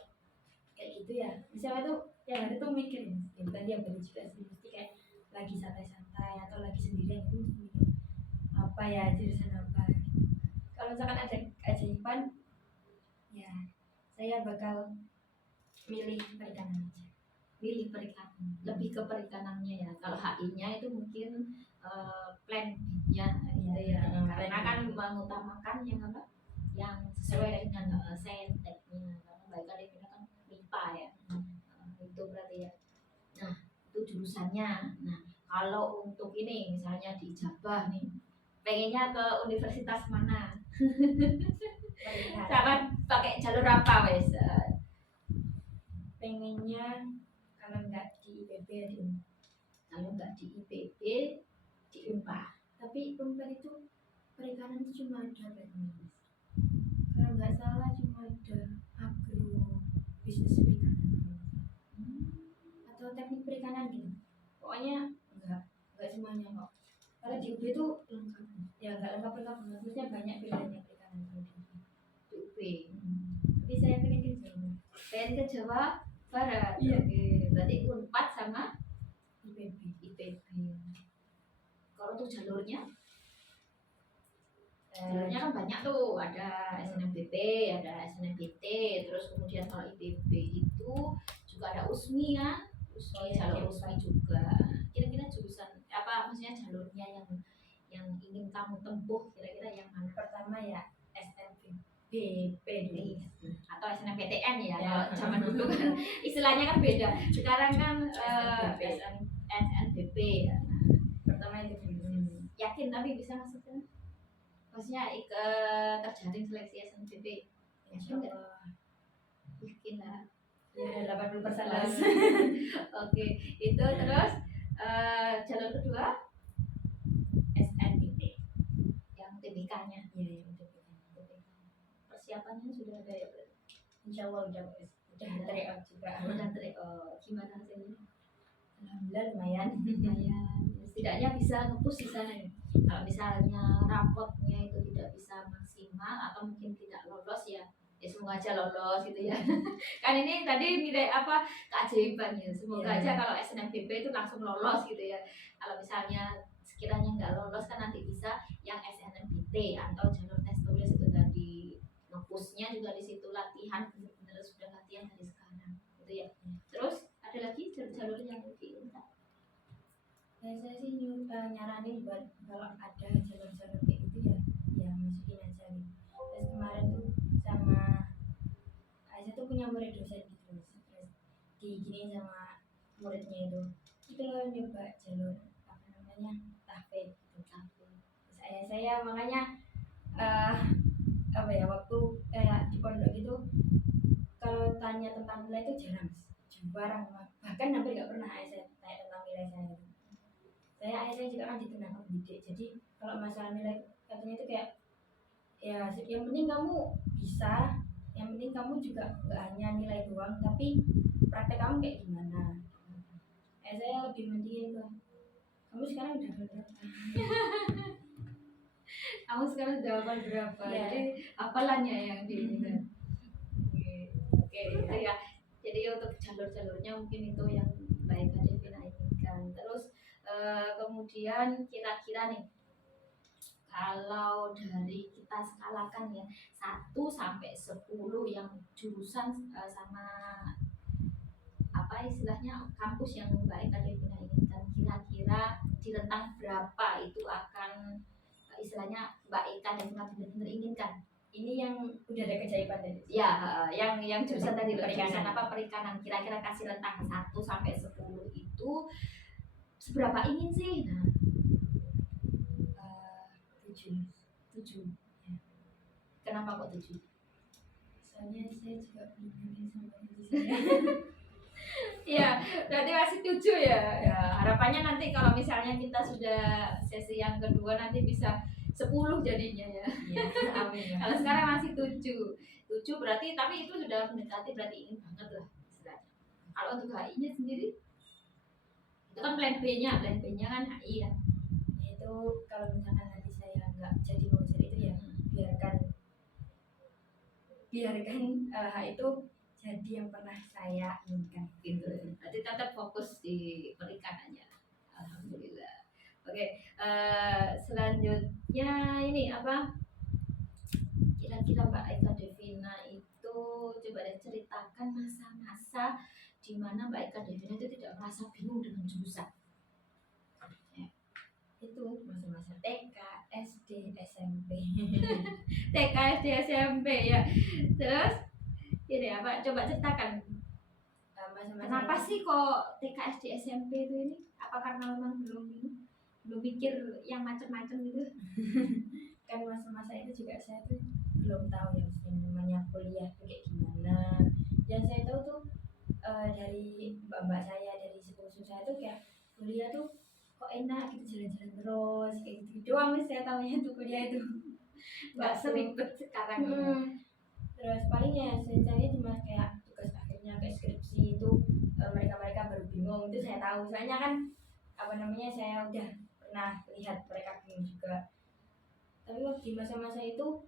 kayak gitu ya misalnya tuh yang ada tuh mikir ya bukan dia beli juga sih, mesti kayak lagi santai-santai atau lagi sendirian itu mesti mikir apa ya jurusan apa. Kalau misalkan ada keajaiban ya saya bakal milih perikanan aja. Pilih perikanan, lebih ke perikanannya ya. Kalau HI-nya itu mungkin plan B-nya gitu ya. Karena kan mengutamakan yang apa? Yang sesuai dengan sainteknya. Karena Mbak Eka Devina kan MIPA ya. Itu berarti ya. Nah, itu jurusannya. Nah, kalau untuk ini misalnya di Ijabah nih, pengennya ke universitas mana? Sama pakai jalur apa wes? Pengennya kalau nggak di IPB di UNPAD. Kalau nggak di IPB, di UNPAD. Tapi UNPAD itu perikanan itu cuma ada kalau nggak salah cuma ada agro bisnis perikanan atau teknik perikanan gitu. Pokoknya nggak semuanya kok. Kalau di UB itu lengkap ya, nggak lengkap maksudnya banyak pilihannya perikanan kalau Di UB. tapi saya pengen ke Jawa. Pengen ke Jawa Barat. Iya. Oke. Berarti UNPAD sama IPB. Kalau untuk jalurnya kan banyak tuh, ada SNMPB, ada SNMPT, terus kemudian kalau IPB itu juga ada USMI ya, jalur USMI juga. Kira-kira jurusan apa, maksudnya jalurnya yang ingin kamu tempuh kira-kira yang mana? Pertama ya SNMPB dulu atau SNMPTN ya, kalau zaman dulu kan istilahnya kan beda. Sekarang kan SNMPB ya. Pertama itu Yakin tapi bisa masuk kan? Maksudnya terjaring seleksi SNMPB. Yakin nggak? Yakin lah. Ya 80% lah. Oke, itu terus jalur kedua SNMPT yang TBK-nya. Iya, Persiapannya sudah ada ya? Insya Allah udah tryout juga. Udah tryout. Gimana hasilnya? Alhamdulillah lumayan. Setidaknya bisa nge-push di sana nih. Kalau misalnya rapotnya itu tidak bisa maksimal atau mungkin tidak lolos ya semoga aja lolos gitu ya. Kan ini tadi nilai apa keajaibannya, semoga aja kalau SNMPB itu langsung lolos gitu ya. Kalau misalnya sekiranya nggak lolos kan nanti bisa SNMPT atau jalur tes tulis itu tadi, ngepusnya juga di situ, latihan benar-benar sudah latihan dari sekarang gitu ya. Terus ada lagi jalur yang diinginkan? Saya sih nyaranin buat kalau ada jalur-jalur kayak gitu ya masukin aja gitu. Terus kemarin tuh sama saya tuh punya murid dosen gitu, terus diginiin sama muridnya itu loh nyoba jalur apa namanya tahfidz gitu. Saya makanya apa ya, waktu kayak di pondok gitu kalau tanya tentang nilai itu jarang, bahkan hampir nggak pernah saya tanya tentang nilai saya gitu. Ayah saya juga kan di tenaga pendidik, jadi kalau masalah nilai katanya itu kayak ya yang penting kamu bisa, yang penting kamu juga nggak hanya nilai doang tapi praktek kamu kayak gimana. Saya lebih mending tuh, kamu sekarang udah berapa? Kamu sekarang jawaban berapa? Ya. Jadi hafalannya yang diinginkan. Oke, itu ya. Jadi untuk jalur-jalurnya mungkin itu yang baik Kak Devina inginkan. Terus kemudian kira-kira nih, kalau dari kita skalakan ya 1 sampai 10 yang jurusan sama apa istilahnya kampus yang baik Kak Devina inginkan, kira-kira di rentang berapa itu akan istilahnya Mbak Ika dan benar-benar inginkan? Ini yang udah ada keajaiban tadi. Ya, yang jurusan tadi Perikanan. jurusan apa perikanan, kira-kira kasih rentang 1 sampai 10 itu seberapa ingin sih? Nah, 7. 7. Ya. Kenapa kok 7? Soalnya saya juga bingung sama diri saya. Iya, berarti masih 7 ya. Ya. Harapannya nanti kalau misalnya kita sudah sesi yang kedua nanti bisa 10 jadinya ya. Iya, amin. Kalau sekarang masih 7. 7 berarti, tapi itu sudah mendekati, berarti ingin banget lah istilahnya. Kalau untuk HI-nya sendiri, itu kan plan B-nya kan HI kan. Itu kalau misalkan nanti saya nggak jadi mengajar itu ya biarkan hal itu jadi yang pernah saya inginkan Gitu. Berarti tetap fokus di perikanannya. Alhamdulillah. Oke, selanjutnya ini apa? Kira-kira Mbak Eka Devina itu coba deh ceritakan masa-masa di mana Mbak Eka Devina itu tidak merasa bingung dengan jurusan. Itu masa-masa TK, SD, SMP. TK, SD, SMP ya. Terus ini apa? Coba ceritakan. Masa-masa Kenapa itu, sih kok TK, SD, SMP itu ini? Apa karena memang belum pikir yang macam-macam gitu? kan masa-masa itu juga saya tuh belum tahu ya yang namanya kuliah tuh kayak gimana. Yang saya tahu tuh dari mbak-mbak saya, dari sepupu saya tuh kayak kuliah tuh kok enak gitu, jalan-jalan terus kayak gitu doang sih saya tahunya tuh kuliah itu. Nggak seribet sekarang ya. Terus palingnya saya cuma kayak tugas akhirnya kayak skripsi itu mereka baru bingung, itu saya tahu soalnya kan apa namanya saya udah pernah lihat mereka bingung juga. Tapi waktu di masa-masa itu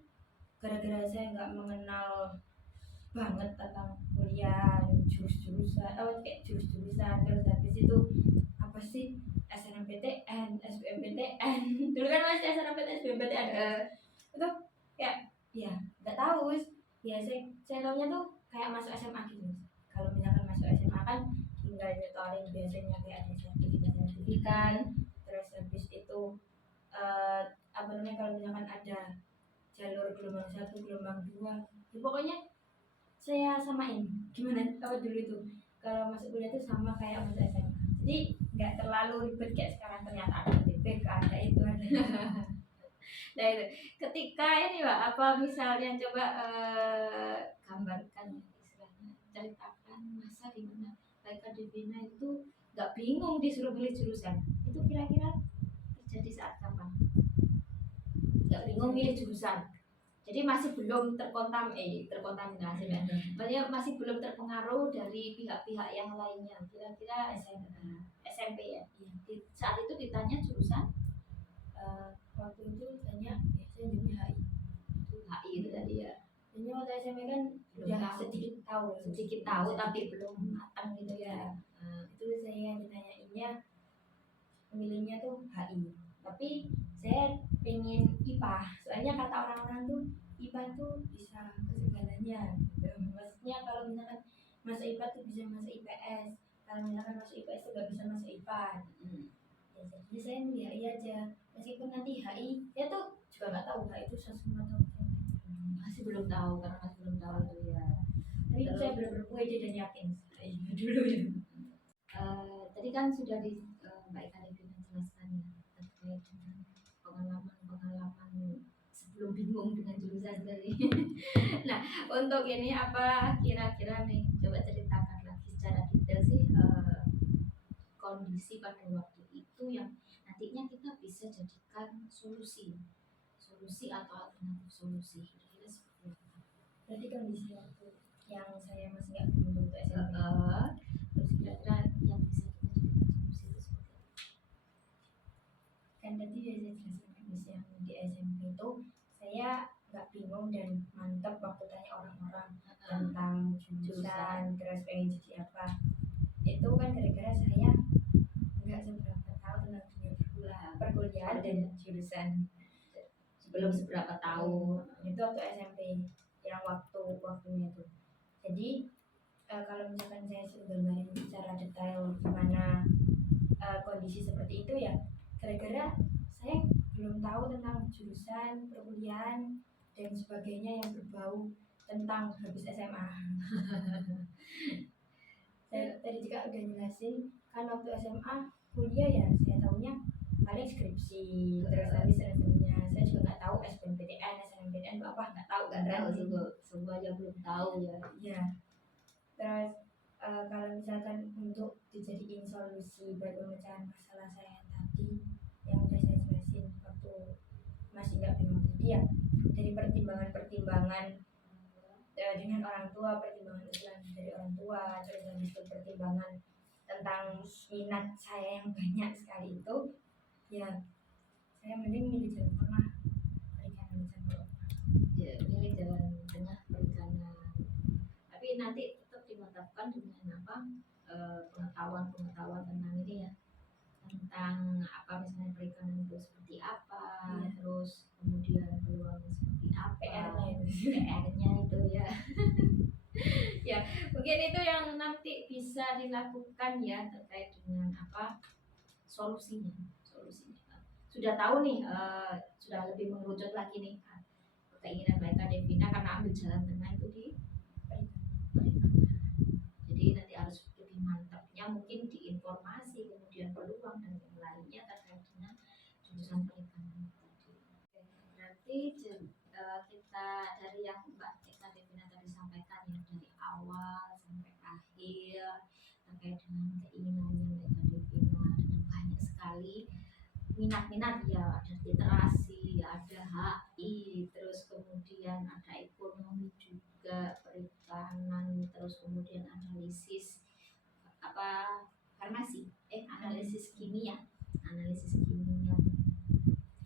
gara-gara saya nggak mengenal banget tentang kuliah, jurusan kayak jurusan, terus habis itu apa sih SNMPTN, SBMPTN dulu kan masih SNMPTN, SBMPTN itu kayak ya nggak tahu ya. Saya tahunya tuh kayak masuk SMA gitu. Kalau misalkan masuk SMA kan tinggal nyetorin biasanya kayak ada sertifikat, terus habis itu apa namanya kalau misalkan ada jalur gelombang 1, gelombang 2 ya pokoknya saya samain gimana apa dulu itu kalau masuk kuliah itu sama kayak masuk SMA, jadi nggak terlalu ribet kayak sekarang. Ternyata ada TPK, ada itu ada. Nah itu ketika ini Pak, apa misalnya coba gambarkan istilahnya, ceritakan masa di mana Eka Devina itu nggak bingung disuruh pilih jurusan, itu kira-kira terjadi saat kapan? Nggak bingung milih jurusan, jadi masih belum terkontaminasi kan? Maksudnya masih belum terpengaruh dari pihak-pihak yang lainnya. Kira-kira SMP ya. Saat itu ditanya jurusan, waktu itu tanya ya saya jawabnya HI. HI itu tadi ya. Ini waktu SMP kan Belum udah tahu. sedikit tahu sedikit. tapi belum matang gitu ya. Itu saya ditanyainnya milihnya tuh HI, tapi saya pengen IPA, soalnya kata orang-orang tuh IPA tuh bisa ke segalanya gitu. Maksudnya kalau misalkan masuk IPA tuh bisa masuk IPS, kalau misalkan masuk IPS tuh gak bisa masuk IPA. Ya, jadi saya milih HI aja, meskipun nanti HI ya tuh juga nggak tahu HI itu sastra atau Masih belum tahu karena masih belum tahu itu ya. tapi Terus- saya benar-benar pede dan yakin HI dulu itu. Tadi kan sudah di Mbak Ika Devina jelaskan ya terkait dengan pengalaman sebelum bingung dengan jurusan tadi. Nah, untuk ini apa kira-kira nih coba ceritakan lagi secara detail sih kondisi pada waktu itu yang nantinya kita bisa jadikan solusi atau alternatif solusi kira-kira seperti apa. Berarti kondisi waktu yang saya masih nggak beruntung untuk SMP. Terus kira-kira yang bisa kita jadikan solusi itu seperti apa. Kan tadi ya saya jelaskan kondisi yang di SMP itu saya nggak bingung dan mantap waktu tanya orang-orang tentang jurusan terus pengen jadi apa. Itu kan gara-gara saya nggak seberapa tahu tentang dunia perkuliahan dan jurusan. Sebelum seberapa tahun Itu waktu SMP yang waktunya itu. Jadi kalau misalkan saya suruh gambarin secara detail gimana kondisi seperti itu ya gara-gara saya belum tahu tentang jurusan perkuliahan dan sebagainya yang berbau tentang habis SMA. Saya tadi juga udah jelasin kan waktu SMA kuliah ya saya tahunya paling skripsi terus nanti semesternya saya juga nggak tahu SBMPTN SNMPTN itu apa nggak tahu semuanya belum tahu ya. Ya terus kalau misalkan untuk dijadiin solusi buat pemecahan masalah saya tadi yang udah saya jelasin waktu masih nggak bingung tadi ya dari pertimbangan dengan orang tua, pertimbangan usulan dari orang tua, terus habis itu pertimbangan tentang minat saya yang banyak sekali itu ya saya mending milih jalan tengah perikanan campur Ya, milih jalan tengah perikanan. Tapi nanti tetap dimantapkan dengan apa pengetahuan tentang ini ya, tentang apa misalnya perikanan itu seperti apa, terus kemudian peluangnya seperti apa, PR-nya itu ya. Ya, mungkin itu yang nanti bisa dilakukan ya terkait dengan apa solusinya. Sudah tahu nih, sudah lebih mengerucut lagi nih keinginan Mbak Eka Devina karena ambil jalan tengah itu di perikanan. Jadi nanti harus lebih mantapnya mungkin di informasi, kemudian peluang dan yang lainnya terkait dengan jurusan perikanan tadi. Berarti kita dari yang Mbak Eka Devina tadi sampaikan ya dari awal sampai akhir terkait dengan keinginannya Mbak Eka Devina dengan banyak sekali minat-minat ya, ada literasi, ada HI, terus kemudian ada ekonomi juga, perikanan, terus kemudian analisis farmasi, analisis kimia.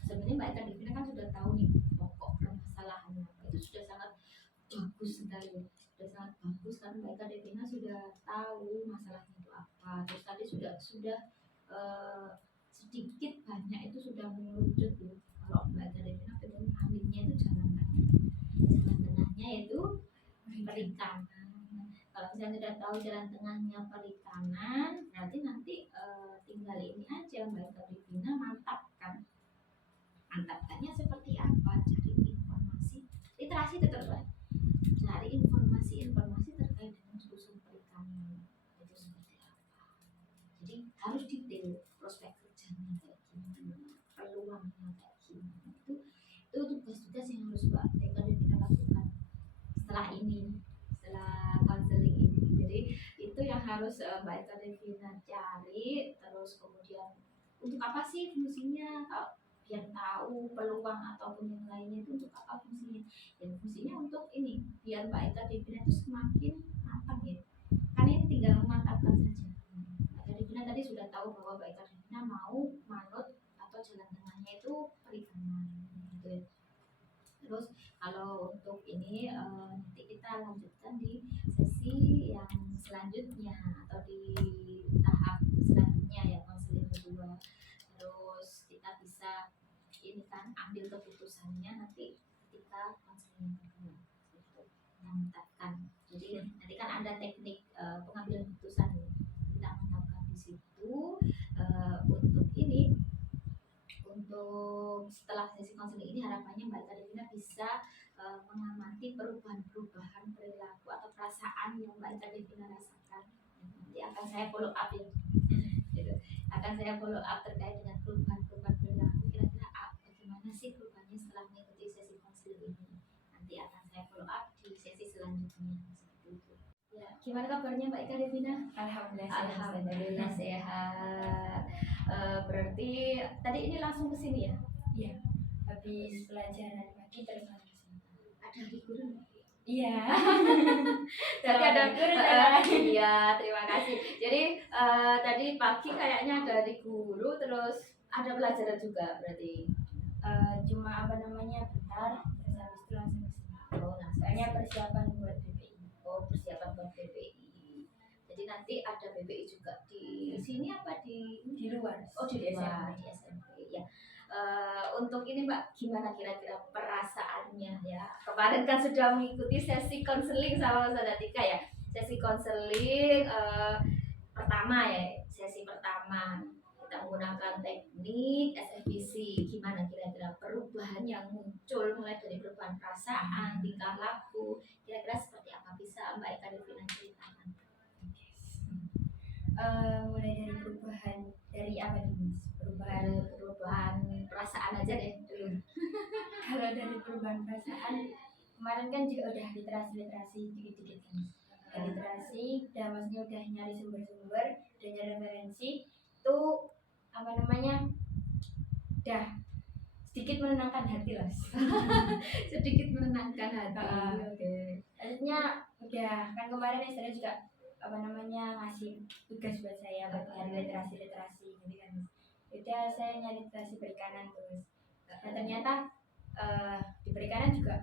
Sebenarnya Mbak Eka Devina kan sudah tahu nih pokok permasalahannya apa, itu sudah sangat bagus sekali, sudah sangat bagus karena Mbak Eka Devina sudah tahu masalahnya itu apa, terus tadi sudah sedikit banyak itu sudah mengerucut ya. Kalau Mbak Eka Devina pengen ambilnya itu jalan tengahnya itu perikanan. Kalau misalnya sudah tahu jalan tengahnya perikanan, berarti nanti tinggal ini aja Mbak Eka Devina mantapkannya seperti apa, cari informasi, literasi tetap cari informasi terkait dengan jurusan perikanan itu seperti apa. Jadi harus detail prospek kerjanya kayak gimana, peluangnya kayak gimana, itu tugas-tugas yang harus Mbak Eka Devina lakukan setelah konseling ini. Jadi itu yang harus Mbak Eka Devina cari, terus kemudian untuk apa sih fungsinya, biar tahu peluang ataupun yang lainnya itu untuk apa fungsinya. Ya fungsinya untuk ini biar Mbak Eka Devina itu semakin matang ya, kan ini tinggal memantapkan saja. Mbak Eka Devina tadi sudah tahu bahwa Mbak Eka Devina mau manut atau jalan tengahnya itu perikanan gitu ya. Terus kalau untuk ini nanti kita lanjutkan di sesi yang selanjutnya atau di tahap selanjutnya ya konseling kedua. Terus kita bisa ini kan ambil keputusannya nanti ketika konseling yang kedua itu kita menetapkan. Jadi nanti kan ada teknik pengambilan keputusan ini. Kita menetapkan di situ untuk ini, untuk setelah sesi konseling ini harapannya Mbak Ika Devina bisa mengamati perubahan-perubahan perilaku atau perasaan yang Mbak Ika Devina rasakan. Nanti akan saya follow up ya. Gitu. Akan saya follow up terkait dengan perubahan-perubahan perilaku, kira-kira bagaimana sih perubahannya setelah mengikuti sesi konseling ini. Nanti akan saya follow up di sesi selanjutnya seperti itu. Ya, gimana kabarnya Mbak Ika Devina? Alhamdulillah. Alhamdulillah sehat. Berarti tadi ini langsung ke sini ya? Iya. Habis pelajaran pagi terus langsung ke sini. Ada hari guru? Iya. Jadi ada guru. iya, terima kasih. Jadi tadi pagi kayaknya ada hari guru, terus ada pelajaran juga berarti. Cuma apa namanya bentar, terus habis itu langsung ke sini. Oh, nah, Soalnya persiapan buat BPI. oh, persiapan buat BPI. Jadi nanti ada BPI juga di sini apa di luar? Oh, di luar, di SMP ya. Untuk ini Mbak, gimana kira-kira perasaannya ya? Kemarin kan sudah mengikuti sesi konseling sama Mas Tika ya. Sesi konseling pertama ya, sesi pertama kita menggunakan teknik SFBC. Gimana kira-kira perubahan yang muncul mulai dari perubahan perasaan, tingkah laku, kira-kira seperti apa, bisa Mbak Ika Devina ceritakan? Mulai dari perubahan dari apa nih Mas? Perubahan perasaan aja deh dulu. Kalau dari perubahan perasaan kemarin kan juga udah literasi dikit-dikit kan. Literasi dan maksudnya udah nyari sumber-sumber dan nyari referensi itu apa namanya udah sedikit menenangkan hati lah. Sedikit menenangkan hati. Oke. Maksudnya udah kan kemarin saya juga apa namanya ngasih tugas buat saya buat nyari literasi gitu kan. Udah saya nyari literasi perikanan terus. Nah ternyata di perikanan juga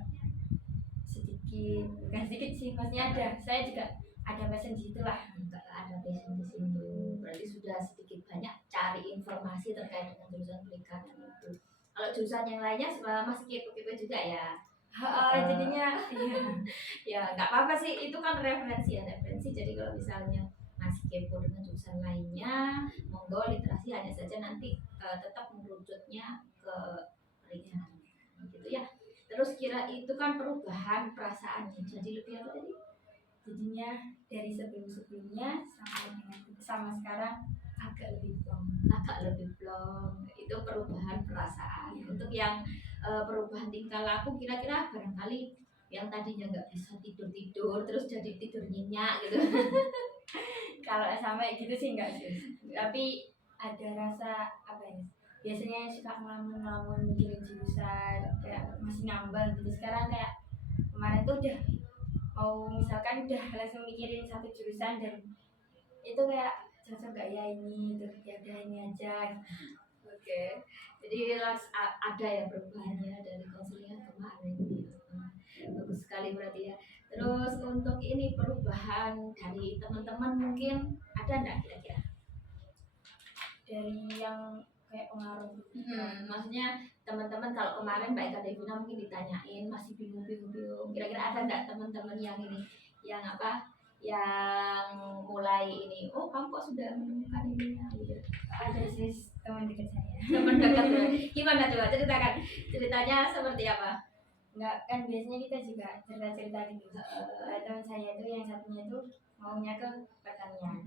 sedikit, bukan sedikit sih, maksudnya saya juga ada passion di situ lah. Ada passion di situ. Berarti sudah sedikit banyak cari informasi terkait dengan jurusan perikanan itu. Kalau jurusan yang lainnya masih kepo-kepo juga ya. Jadinya iya. Ya nggak apa-apa sih, itu kan referensi ya, referensi. Jadi kalau misalnya masih kepo dengan jurusan lainnya, monggo, literasi hanya saja nanti tetap merujutnya ke perikanan gitu ya. Terus kira itu kan perubahan perasaannya jadi lebih apa tadi? Jadinya dari sebelumnya sama sekarang agak lebih plong. Itu perubahan perasaan. Untuk yang perubahan tingkah laku, kira-kira barangkali yang tadinya nggak bisa tidur terus jadi tidur nyenyak gitu. Kalau sampai gitu sih enggak sih, tapi ada rasa apa ya, biasanya suka ngelamun mikirin jurusan kayak masih ngambang gitu. Sekarang kayak kemarin tuh udah mau misalkan udah langsung mikirin satu jurusan dan itu kayak cocok gak ya ini, itu ya udah ini aja. Oke. Jadi ada ya perubahannya dari konseling kemarin. Bagus sekali berarti ya. Terus untuk ini perubahan dari teman-teman mungkin ada enggak kira-kira? Dari yang kayak pengaruh. Maksudnya teman-teman, kalau kemarin Mbak Ika Devina mungkin ditanyain masih bingung. Kira-kira ada enggak teman-teman yang ini, yang apa? Yang mulai ini, oh kamu kok sudah menemukan ini ya gitu. Ada sih teman dekat saya. Teman dekat. Gimana coba ceritakan, ceritanya seperti apa? Enggak, kan biasanya kita juga cerita-cerita gitu. Teman saya itu yang satunya itu maunya ke pertanian.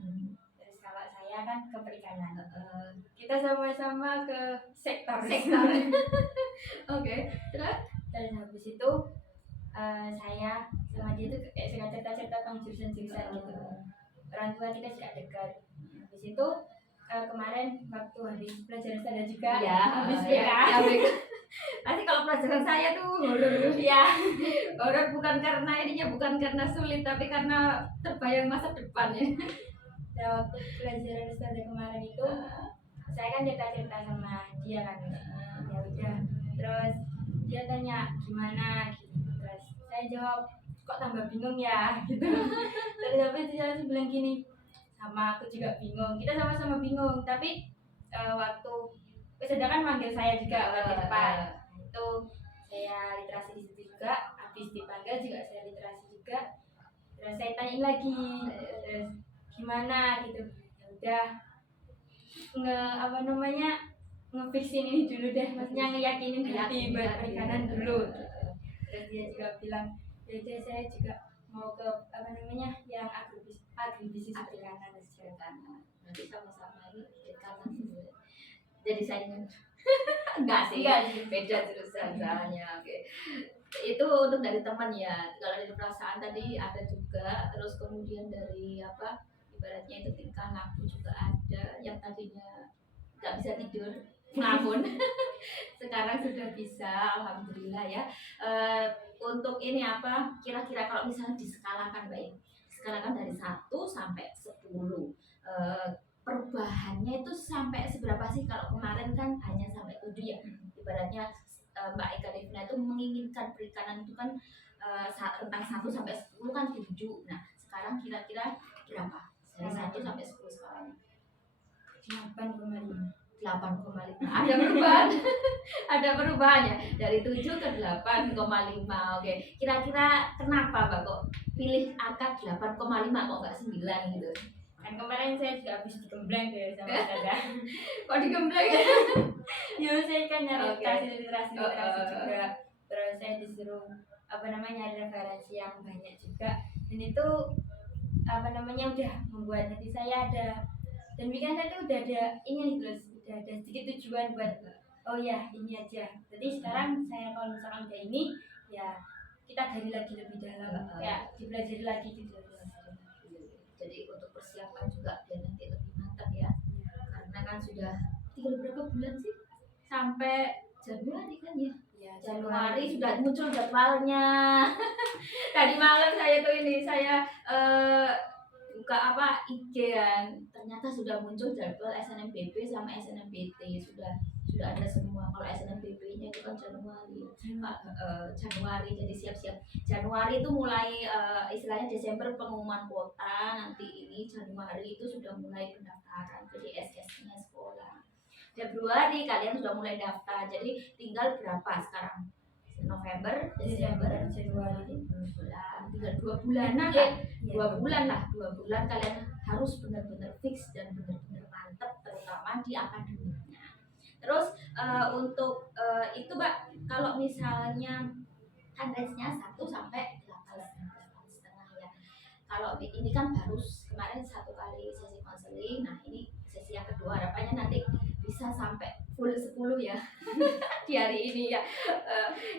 Terus kalau saya kan ke perikanan. Kita sama-sama ke sektor. Oke. Terus habis itu saya sama dia itu kayak suka cerita-cerita tentang jurusan-jurusan gitu. Orang tua kita juga dekat. Habis itu kemarin waktu habis pelajaran saya juga ya, habis BK. Ya, Nanti kalau pelajaran saya tuh horor ya. Horor bukan karena ininya, bukan karena sulit, tapi karena terbayang masa depan ya. Ya, waktu pelajaran saya kemarin itu saya kan cerita-cerita sama dia kan. Ya udah. Terus dia tanya gimana gitu. Terus saya jawab kok tambah bingung ya gitu. Terus habis dia langsung bilang gini, sama aku juga bingung. Kita sama-sama bingung, tapi waktu sedangkan manggil saya juga di depan. Eh, Itu saya literasi di situ juga, habis dipanggil juga saya literasi juga. Terus saya tanya lagi, terus gimana gitu. Ya udah, apa namanya, ngefixin ini dulu deh, maksudnya ngeyakinin hati buat perikanan dulu. Terus dia juga bilang, jadi saya juga mau ke apa namanya yang agribisnis perikanan. nanti sama-sama ini perikanan jadi saingan. Enggak sih, beda jurusan soalnya. Oke, itu untuk dari teman ya. Kalau dari perasaan tadi ada juga, terus kemudian dari apa, ibaratnya itu tingkah laku juga ada, yang tadinya nggak bisa tidur namun sekarang sudah bisa, alhamdulillah ya. Untuk ini apa, kira-kira kalau misalnya diskalakan Mbak ya, skalakan dari 1 sampai 10, perubahannya itu sampai seberapa sih? Kalau kemarin kan hanya sampai 7 ya, ibaratnya Mbak Eka Devina itu menginginkan perikanan itu kan rentang 1 sampai 10 kan 7. Nah sekarang kira-kira berapa dari 1 sampai 10 skalanya? 8,5. 8,5. Ada perubahan. Ada perubahannya dari 7 ke 8,5. Oke, kira-kira kenapa Mbak kok pilih angka 8,5 kok nggak 9 gitu? Kan kemarin saya juga habis digembleng deh sama Dada. Kok digembleng? Ya saya kan nyari Oke. literasi juga. Terus saya disuruh apa namanya nyari referensi yang banyak juga. Dan itu apa namanya udah membuat hati saya ada, dan pikiran saya tuh udah ada ini terus udah ada sedikit tujuan buat oh ya ini aja. Jadi sekarang saya kalau misalkan udah ini ya kita gali lagi lebih dalam, kayak dipelajari lagi gitu. Jadi untuk persiapan juga biar nanti lebih mantap ya. Karena kan sudah tinggal berapa bulan sih? Sampai Januari kan ya? Ya, Januari sudah muncul jadwalnya. Tadi malam saya tuh ini saya buka apa IG kan, ternyata sudah muncul jadwal SNMPB sama SNMPT, sudah ada semua. Kalau SNMPB-nya itu kan Januari, Januari, jadi siap-siap. Januari itu mulai istilahnya Desember pengumuman kuota, nanti ini Januari itu sudah mulai pendaftaran, jadi SS-nya sekolah. Februari kalian sudah mulai daftar, jadi tinggal berapa sekarang? November, Desember, Januari, bulan, tinggal 2 bulanan lah. 2 bulan lah, 2 bulan kalian harus benar-benar fix dan benar-benar mantap, terutama di akademiknya. Terus untuk itu Mbak, kalau misalnya kan range-nya 1 sampai 8,5 ya. Kalau ini kan baru kemarin 1 kali sesi konseling, nah ini sesi yang kedua, harapannya nanti bisa sampai full 10 ya di hari ini ya.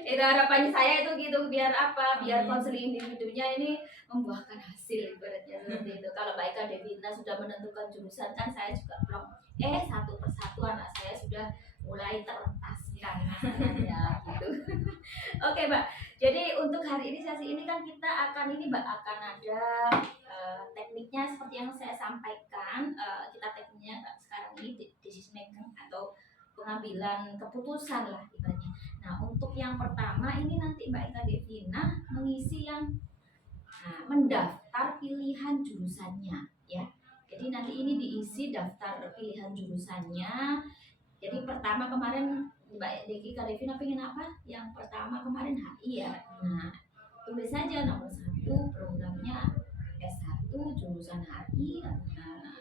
Itu harapannya saya itu gitu, biar apa, biar konseling individunya ini membuahkan hasil ibaratnya seperti itu. Kalau Mbak Eka Devina sudah menentukan jurusan, kan saya juga belum, satu persatu anak saya sudah mulai terentaskan masalahnya gitu. Oke Mbak, jadi untuk hari ini sesi ini kan kita akan ini Mbak, akan ada tekniknya seperti yang saya sampaikan. Kita tekniknya sekarang ini decision making atau pengambilan keputusan lah ibaratnya. Nah untuk yang pertama ini nanti Mbak Eka Devina mengisi yang mendaftar pilihan jurusannya ya. Jadi nanti ini diisi daftar pilihan jurusannya. Jadi pertama kemarin Mbak Eka Devina pengen apa? Yang pertama kemarin HI ya. Nah tulis saja nomor 1 programnya S1 jurusan HI,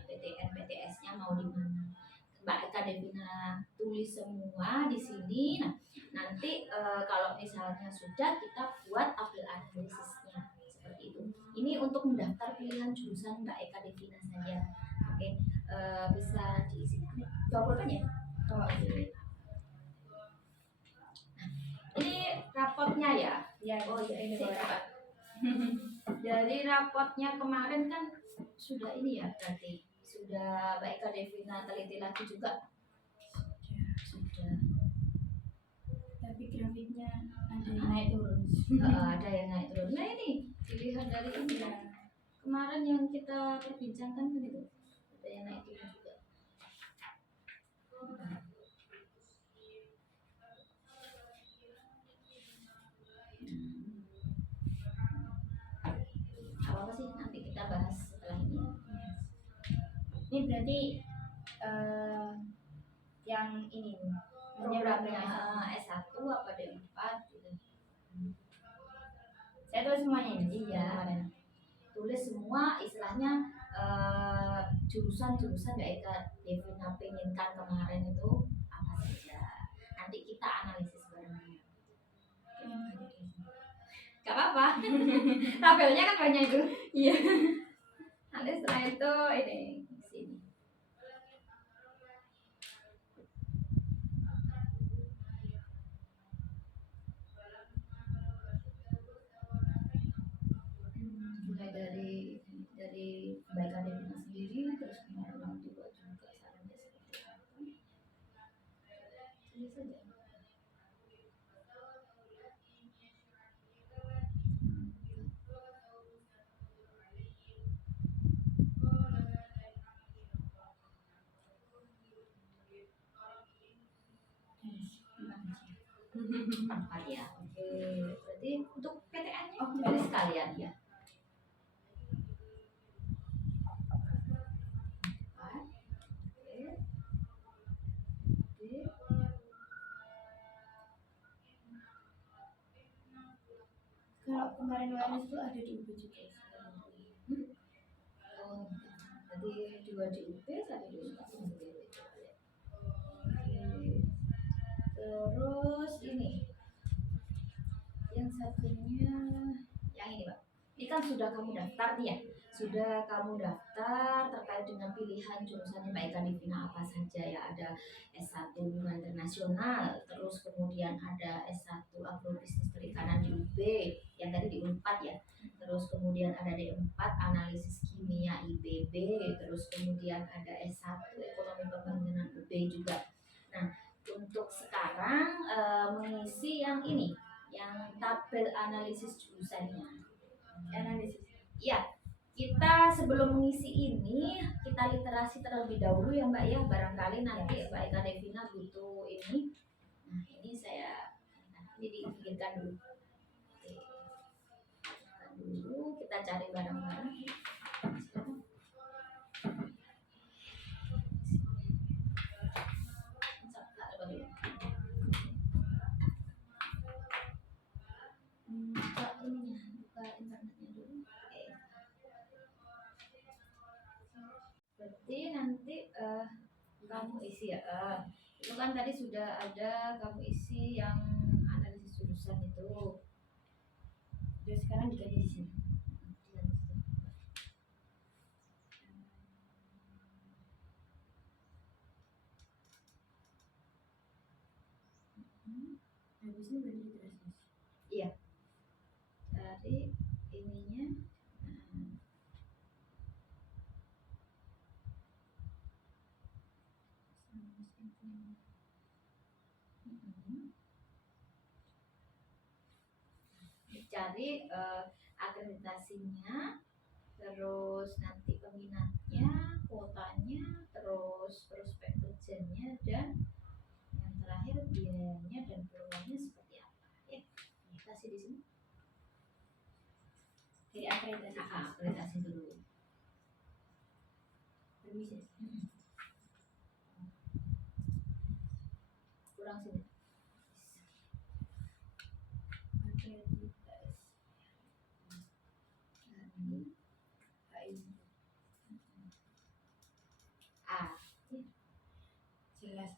PTN PTS-nya mau di mana. Mbak Eka Devina tulis semua di sini. Nah, nanti kalau misalnya sudah, kita buat tabel analisisnya seperti itu. Ini untuk mendaftar pilihan jurusan Mbak Eka Devina saja. Oke, bisa diisi. Coba kan ya? Oh, ini. Nah, ini rapotnya ya? Ya, oh iya ini Pak. Dari rapotnya kemarin kan sudah ini ya, berarti sudah Mbak Eka Devina teliti lagi juga. Sudah. Tapi grafiknya ada yang naik turun. Ada yang naik turun. Nah ini dilihat dari ini ya. Kemarin yang kita perbincangkan kan itu ada yang naik turun juga. Apa sih nanti kita bahas setelah ini. Ini berarti yang ini programnya menyebabkan S1 apa D4 gitu. saya tulis semuanya ini Iya. kemarin. Tulis semua istilahnya jurusan-jurusan yang Eka Devina penginkan kemarin itu apa saja. Nanti kita analisis bareng. Gak apa-apa. Tabelnya kan banyak itu. Iya. Nanti setelah itu ini sini. Mulai dari kebaikan Devina sendiri, terus kemarin orang tua juga sarannya seperti apa. Tulis saja. Empat ya, oke. Berarti untuk PTN-nya tulis sekalian ya. Empat, oke. Oke. Kalau kemarin Waris itu ada di UB juga. Oh, jadi dua di UP, satu di UNPAD. Terus ini, yang satunya, yang ini Pak. Ini kan sudah kamu daftar nih ya, sudah kamu daftar terkait dengan pilihan jurusannya Mbak Eka Devina apa saja ya. Ada S1 Hubungan Internasional, terus kemudian ada S1 Agrobisnis Perikanan di UB, yang tadi di UNPAD ya. Terus kemudian ada D4 Analisis Kimia IPB, terus kemudian ada S1 Ekonomi Pembangunan UB juga. Nah, untuk sekarang mengisi yang ini, yang tabel analisis jurusannya. Analisis. Iya, kita sebelum mengisi ini kita literasi terlebih dahulu ya Mbak ya, barangkali nanti Mbak Eka Devina butuh ini. Nah ini saya ini dibikinkan dulu. Oke. Dulu kita cari bareng-bareng. Silakan. Buka ininya, buka internetnya dulu. Oke. Berarti nanti kamu isi ya. Itu kan tadi sudah ada kamu isi yang analisis jurusan itu. Jadi sekarang diganti di sini. Habisnya berarti literasi. Iya. Dari ininya. Dicari akreditasinya, terus nanti peminatnya, kuotanya, terus prospek kerjanya, dan yang terakhir biayanya dan peluangnya seperti apa ya. Kasih di sini. Jadi akreditasi. Akreditasi dulu. Permisi. Kurang sini. Akreditasi. A. Jelas.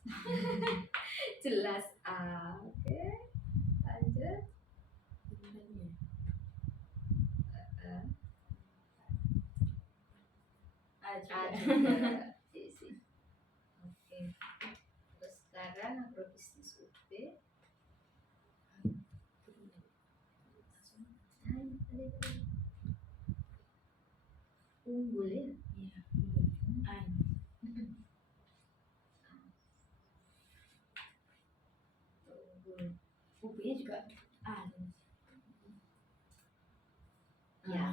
Jelas A. Oke. Lanjut. Sebenarnya. A juga. Isi. Oke. Terus sekarang agrobisnis UB. Unggul ya. Iya. An. Unggul. UB-nya juga A. Ya.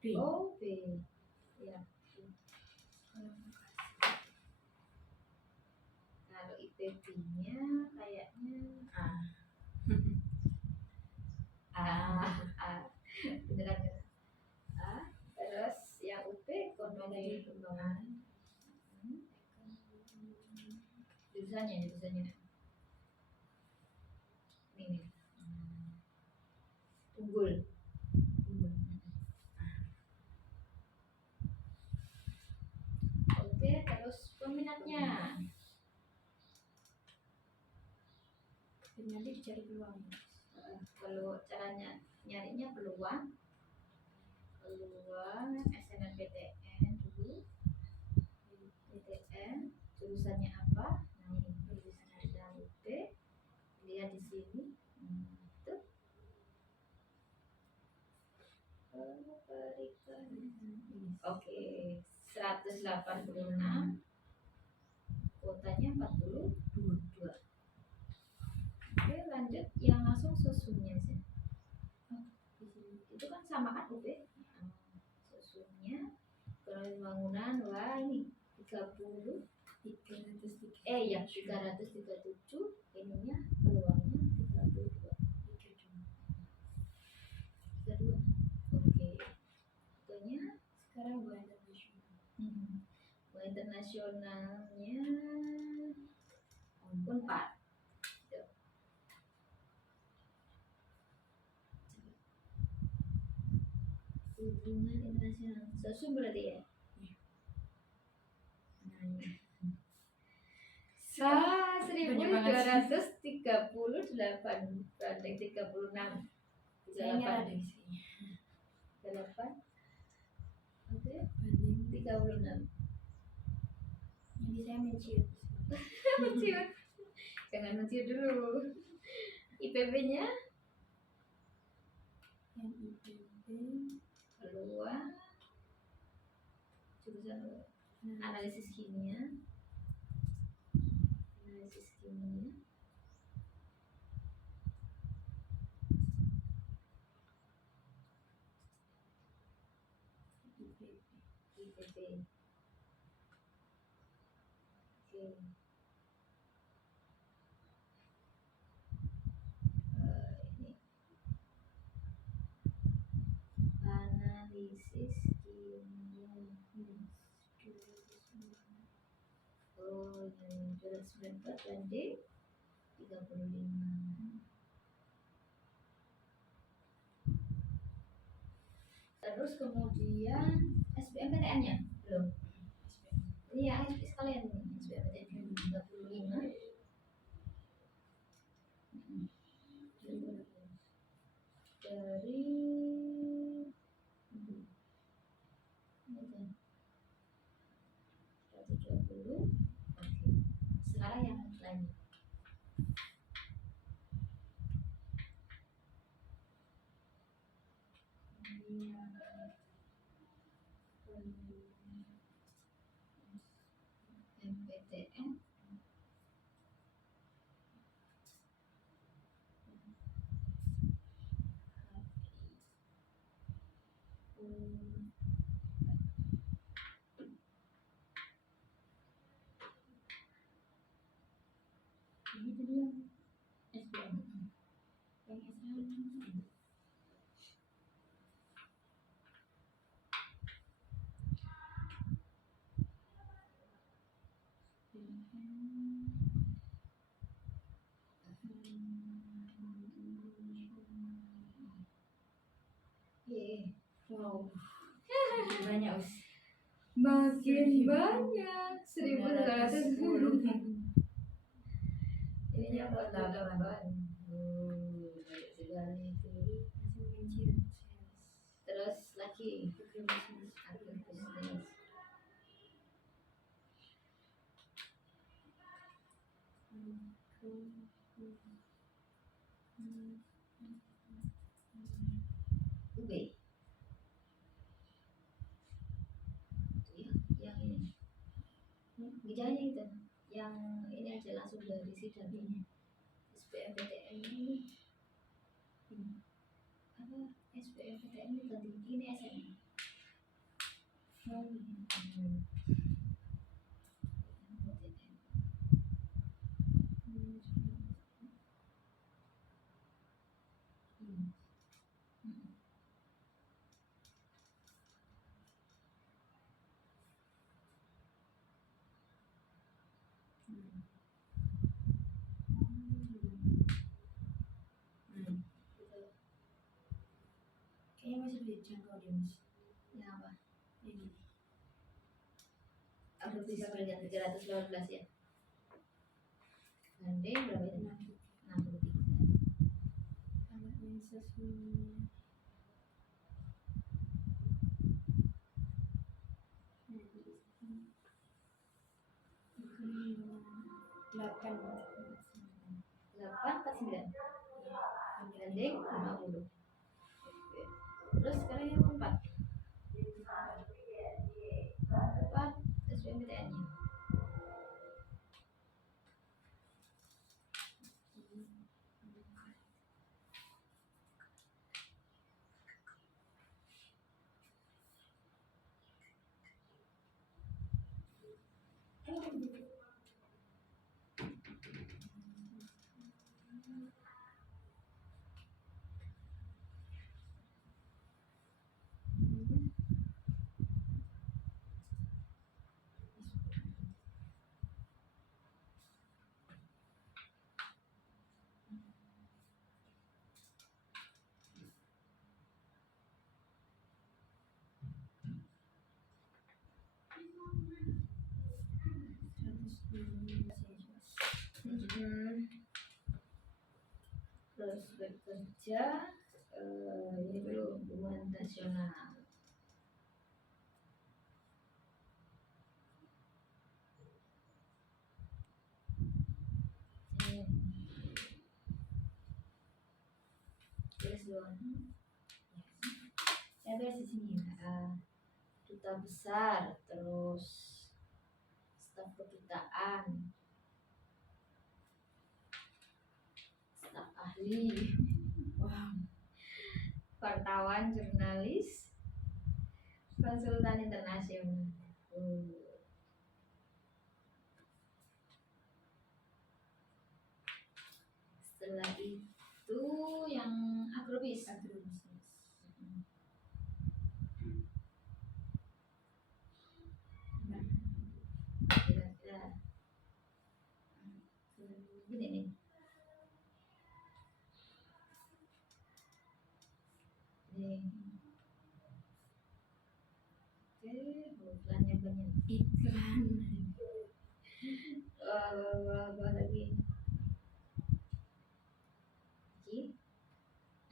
B. Oh, B. Ya. Kalau IPB-nya kayaknya A. beneran kan? Terus yang UP ekonomi pembangunan. Jurusannya ini nih. Unggul. Oke, terus peminatnya. Nanti dicari peluang. Kalau caranya nyarinya peluang SNMPTN dulu, PTN jurusannya apa, nah ini jurusannya dan UP, lihat di sini. Tuh oke, 186, kuotanya 42. Oke, lanjut yang langsung sosumnya sih. Itu kan sama kan UP. Sosumnya ekonomi pembangunan, wah ini 337, ininya peluangnya 32. Oke. Itunya Sekarang buat internasional. Buat internasionalnya Unpad. Hubungan internasional. Sosum berarti ya? Sa 1238 banding 36. Saya nyerah dari sini. 8. Oke. Banding 36. Jadi saya menciut. Menciut. Jangan menciut dulu. IPB-nya Yang IPB peluang jurusan analisis kimia. IPB. Oke. Ini analisis kimia. Oh, ini jurusan 94 banding 35. Terus kemudian SBMPTN-nya belum. Ini ya sekalian ini SBMPTN 35. Dari ini kan 120. Oke. Sekarang yang lain. MPTN ini tadi yang SBM yang SBM. Wow. banyak us. Makin banyak 1.210. Ini yang buat 8. Banyak sekali itu. Masih menciut. Terus lagi agribisnis. UB. Yang ini. Gejalanya itu. Yang ini aja langsung dari sidang ini. SBMPTN ini. Apa SBMPTN ini ganti ini SN. Kayaknya masih bisa dijangkau deh mas. Ya apa? Ini. Aku bisa belajar 318 ya. Banding berapa itu? 63. Kalau Menses 8. 8 ke 9. Banding 50. Oke. Terus sekarang yang keempat. 4 SBMPTN-nya. Terus bekerja ini dulu hubungan nasional. Terus doang. Saya tulis di sini ya. Duta besar, terus staf kedutaan, staf ahli, wow, wartawan, jurnalis, konsultan internasional. Setelah itu yang agrobis. Kira-kira gini nih. Oke, iklannya banyak. Iklan. Apa lagi?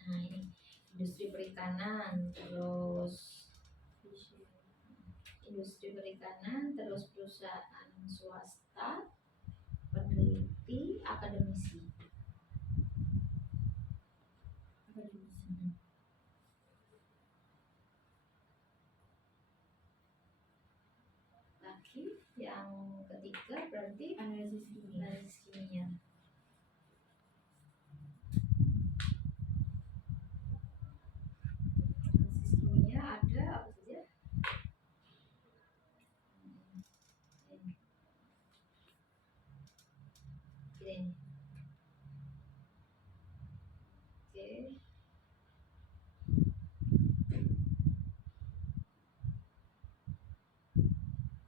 Nah ini industri perikanan, terus industri perikanan, terus perusahaan swasta, peneliti, akademisi. Lagi yang ketiga berarti Analisis kimia. analisis kimia. Analisis kimia ada apa saja? Ini. Oke.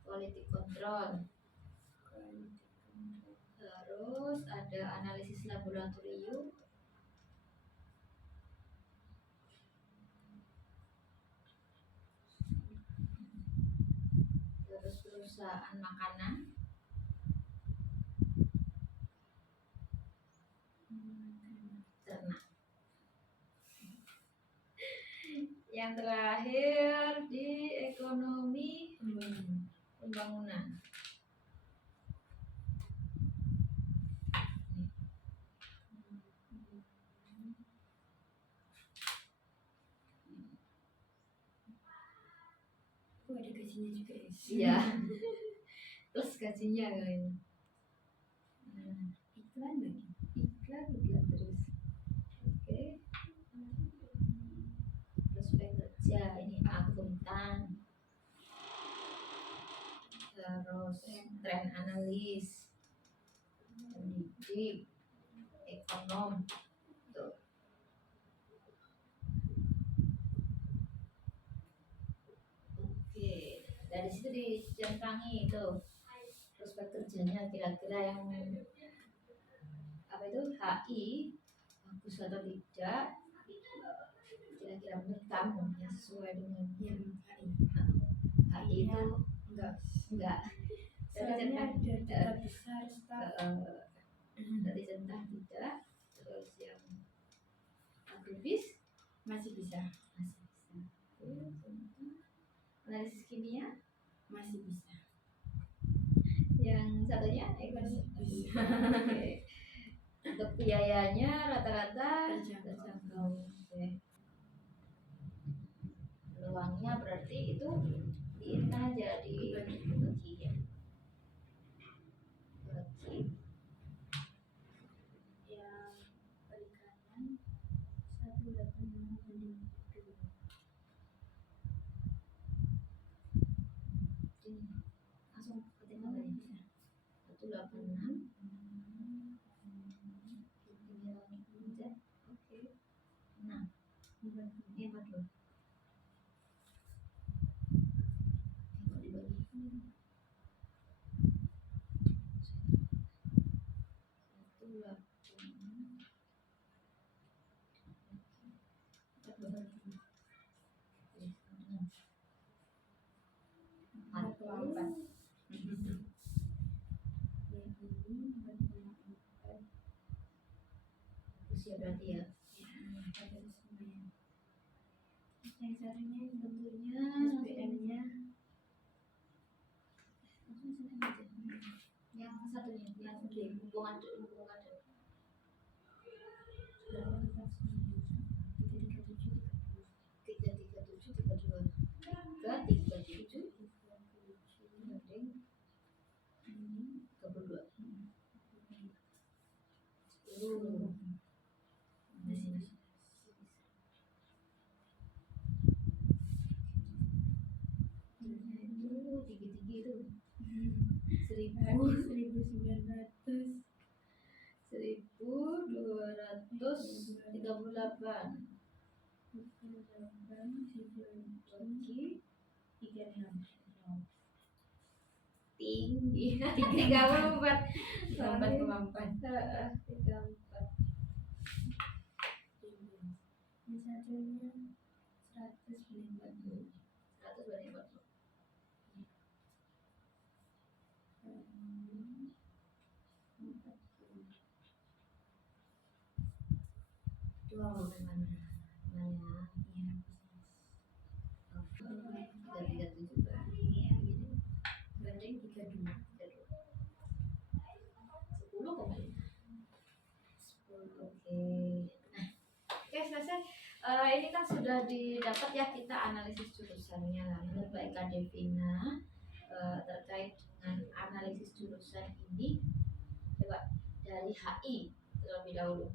Quality control. Terus ada analisis laboratorium. Terus perusahaan makanan. Ternak. Yang terakhir di ekonomi pembangunan. Oh, ada gajinya juga ya? Iya. Plus gajinya kali. Iklan lagi. Iklan terus. Oke. Prospek kerja ini akuntan. Terus trend analis, pendidik, ekonom. Tuh. Oke, dari situ dicentangi itu prospek kerjanya kira-kira yang apa itu HI bagus atau tidak, kira-kira benar kamu yang sesuai dengan yang HI. HI itu enggak Soalnya ada duta besar staf. dari centang tidak. Terus yang agribis Masih bisa. masih bisa. Analisis kimia Masih bisa. yang satunya ekonomi. Oke. Untuk biayanya rata-rata terjangkau. Oke. Peluangnya berarti itu kita jadi bagi ya. Bagi Yang perikanan 185 banding 2. ini langsung ketik apa ya? 186 oke. Nah, ini 42. Kalau dibagi 4,4. Yang ini 4,4. usia berarti ya. Ada semuanya. Yang satunya Tentunya SPM-nya yang satunya yang di hubungan 33732 banding 32 10. Masih itu tinggi itu 1238 bagi tinggi 34 4,4. 34 Yang satunya 100 banding 100 banding 40. Dua mana? Mana? Iya. 337 banding 32. 10,5. 10. Oke. Nah, oke selesai. Ini kan sudah didapat ya kita analisis jurusannya. Nah, menurut Mbak Eka Devina terkait dengan analisis jurusan ini, coba dari HI terlebih dahulu.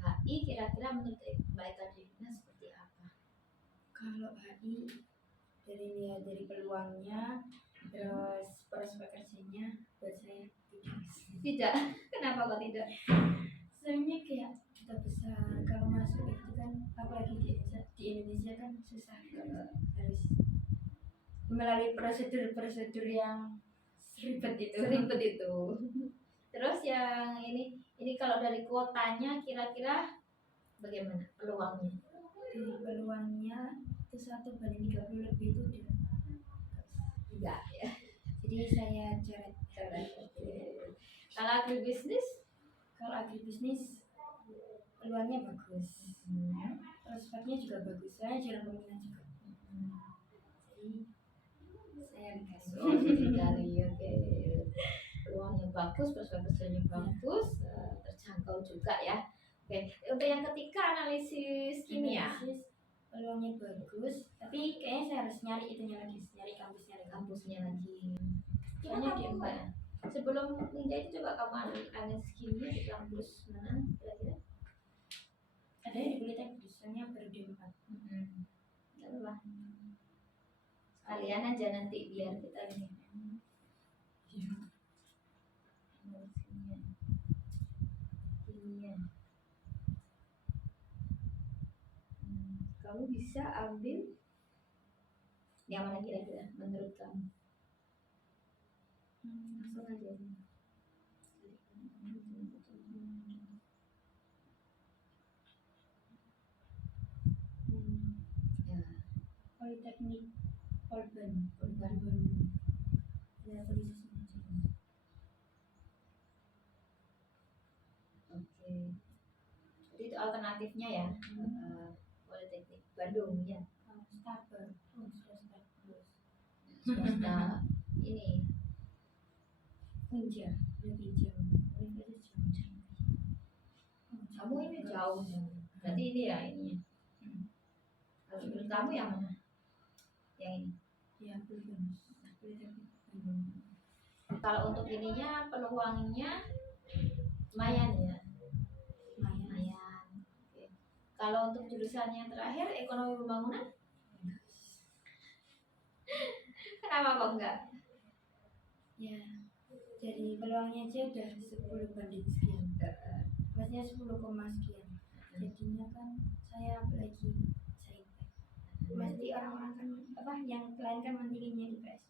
HI kira-kira menurut Mbak Eka Devina seperti apa? Kalau HI dari peluangnya terus prospek kerjanya buat saya Tidak. Kenapa kok tidak? soalnya kayak kita besar kalau masuk itu kan apalagi di Indonesia kan susah harus melalui prosedur-prosedur yang ribet itu. Seribet itu. Terus yang ini kalau dari kuotanya kira-kira bagaimana peluangnya? Dari peluangnya itu 1/30 lebih itu udah Enggak ya. jadi saya coret. Kalau agribisnis Kalau agribisnis peluangnya bagus, prospeknya juga bagus, saya jarang peminat juga. Jadi saya dikasih. dari oke. Peluangnya bagus, prospek kerjanya bagus, terjangkau juga ya. Oke, untuk yang ketiga analisis kimia. Analisis peluangnya bagus, tapi kayaknya saya harus nyari itunya lagi, nyari kampusnya lagi. Kampusnya lagi. Coba Soalnya di kamu Mbak, sebelum Ninja itu coba kamu analisis kimia di kampus mana kira-kira? ada yang di Politeknik, jurusannya baru D4. Nggak apa-apa. Sekalian aja nanti biar kita ini. Iya. Analisis kimia. Kimia. Kamu bisa ambil yang mana kira-kira menurut kamu? Langsung aja. Ya, Politeknik Polban Bandung. Ya, tulisannya aja. Oke. Jadi itu alternatifnya ya. Politeknik Bandung ya. Starter, swasta, Swasta ini Unja, lebih jauh, Universitas jauh. kamu ini jauh. Berarti ini ya ininya. Kalau menurut kamu yang mana? Yang ini. Ya, Polban, Politeknik Bandung. Kalau untuk ininya peluangnya lumayan ya. Lumayan. Oke. Kalau untuk jurusan yang terakhir ekonomi pembangunan, kenapa kok enggak? Ya, jadi peluangnya aja udah 10 banding sekian. Maksudnya 10 koma sekian. Jadinya kan saya apalagi saintek. Pasti orang-orang kan apa yang lain kan mantinginnya di PS.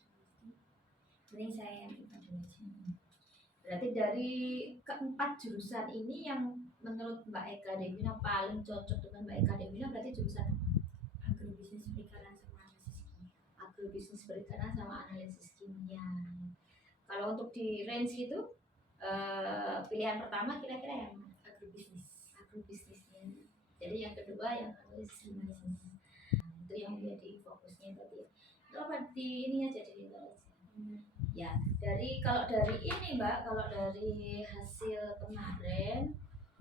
Mending saya yang IPA dulu aja. Berarti dari keempat jurusan ini yang menurut Mbak Eka Devina paling cocok dengan Mbak Eka Devina berarti jurusan apa? Agrobisnis perikanan sama analisis kimia. Agrobisnis perikanan sama analisis kimia. Kalau untuk di range itu pilihan pertama kira-kira yang mana? Agrobisnis. Agrobisnisnya. Jadi yang kedua yang analisis kimia. Itu yang menjadi fokusnya tadi ya. Apa di ini aja di ya kalau dari ini Mbak, kalau dari hasil kemarin,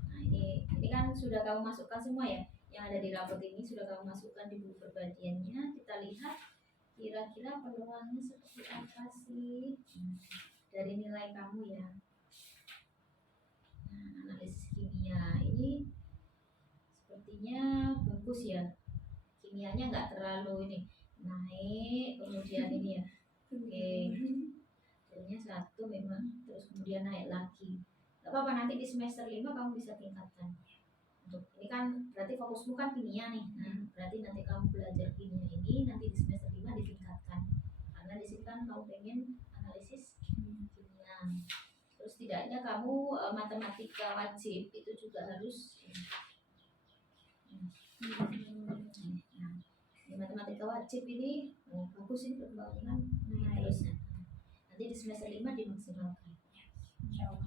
nah ini kan sudah kamu masukkan semua ya, yang ada di rapot ini sudah kamu masukkan di buku perbandingannya. Kita lihat kira-kira peluangnya seperti apa sih dari nilai kamu ya. Nah, analisis kimia ini sepertinya bagus ya, kimianya nggak terlalu ini naik, kemudian ini ya. Oke, jadinya 1 memang, terus kemudian naik lagi. Gak apa-apa, nanti di semester 5 kamu bisa tingkatkan. Untuk ini kan berarti fokusmu kan kimia nih. Nah, berarti nanti kamu belajar kimia ini nanti di semester 5 ditingkatkan. Karena di sini kan kamu pengen analisis kimia. Terus tidaknya kamu matematika wajib itu juga harus. Nah, di matematika wajib ini bagus sih perkembangan terus nanti di semester 5 dimaksimalkan.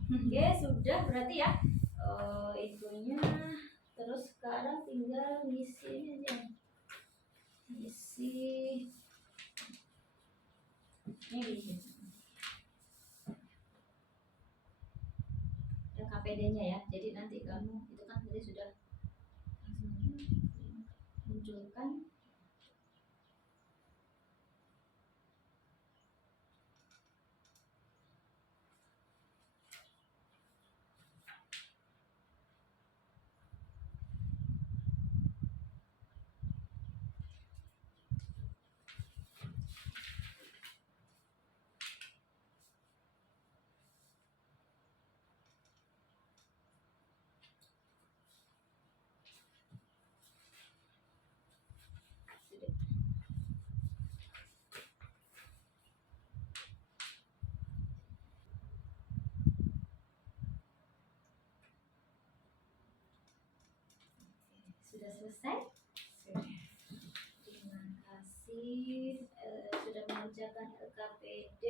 Oke, sudah berarti ya itunya. Terus sekarang tinggal ngisi ini aja, ngisi ini ada KPD-nya ya. Jadi nanti kamu itu kan tadi sudah langsung munculkan. Sudah selesai? Terima kasih sudah mengerjakan LKPD.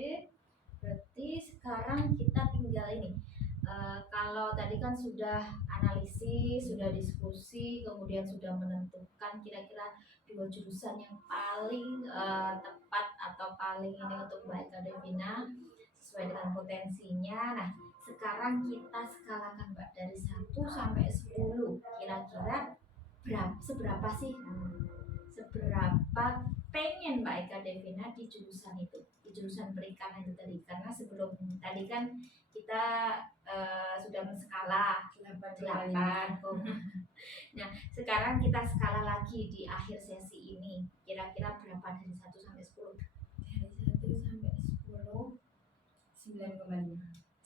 Berarti sekarang kita tinggal ini. Kalau tadi kan sudah analisis, sudah diskusi, kemudian sudah menentukan kira-kira 2 jurusan yang paling tepat atau paling ini untuk Mbak Eka Devina sesuai dengan potensinya. Nah, sekarang kita skalakan Mbak dari 1 sampai 10. Kira-kira seberapa sih, seberapa pengen Mbak Eka Devina di jurusan itu, di jurusan perikanan itu tadi. Karena sebelum tadi kan kita sudah menskala 8. Nah, sekarang kita skala lagi di akhir sesi ini. Kira-kira berapa dari 1 sampai 10? Dari 1 sampai 10, 9,5.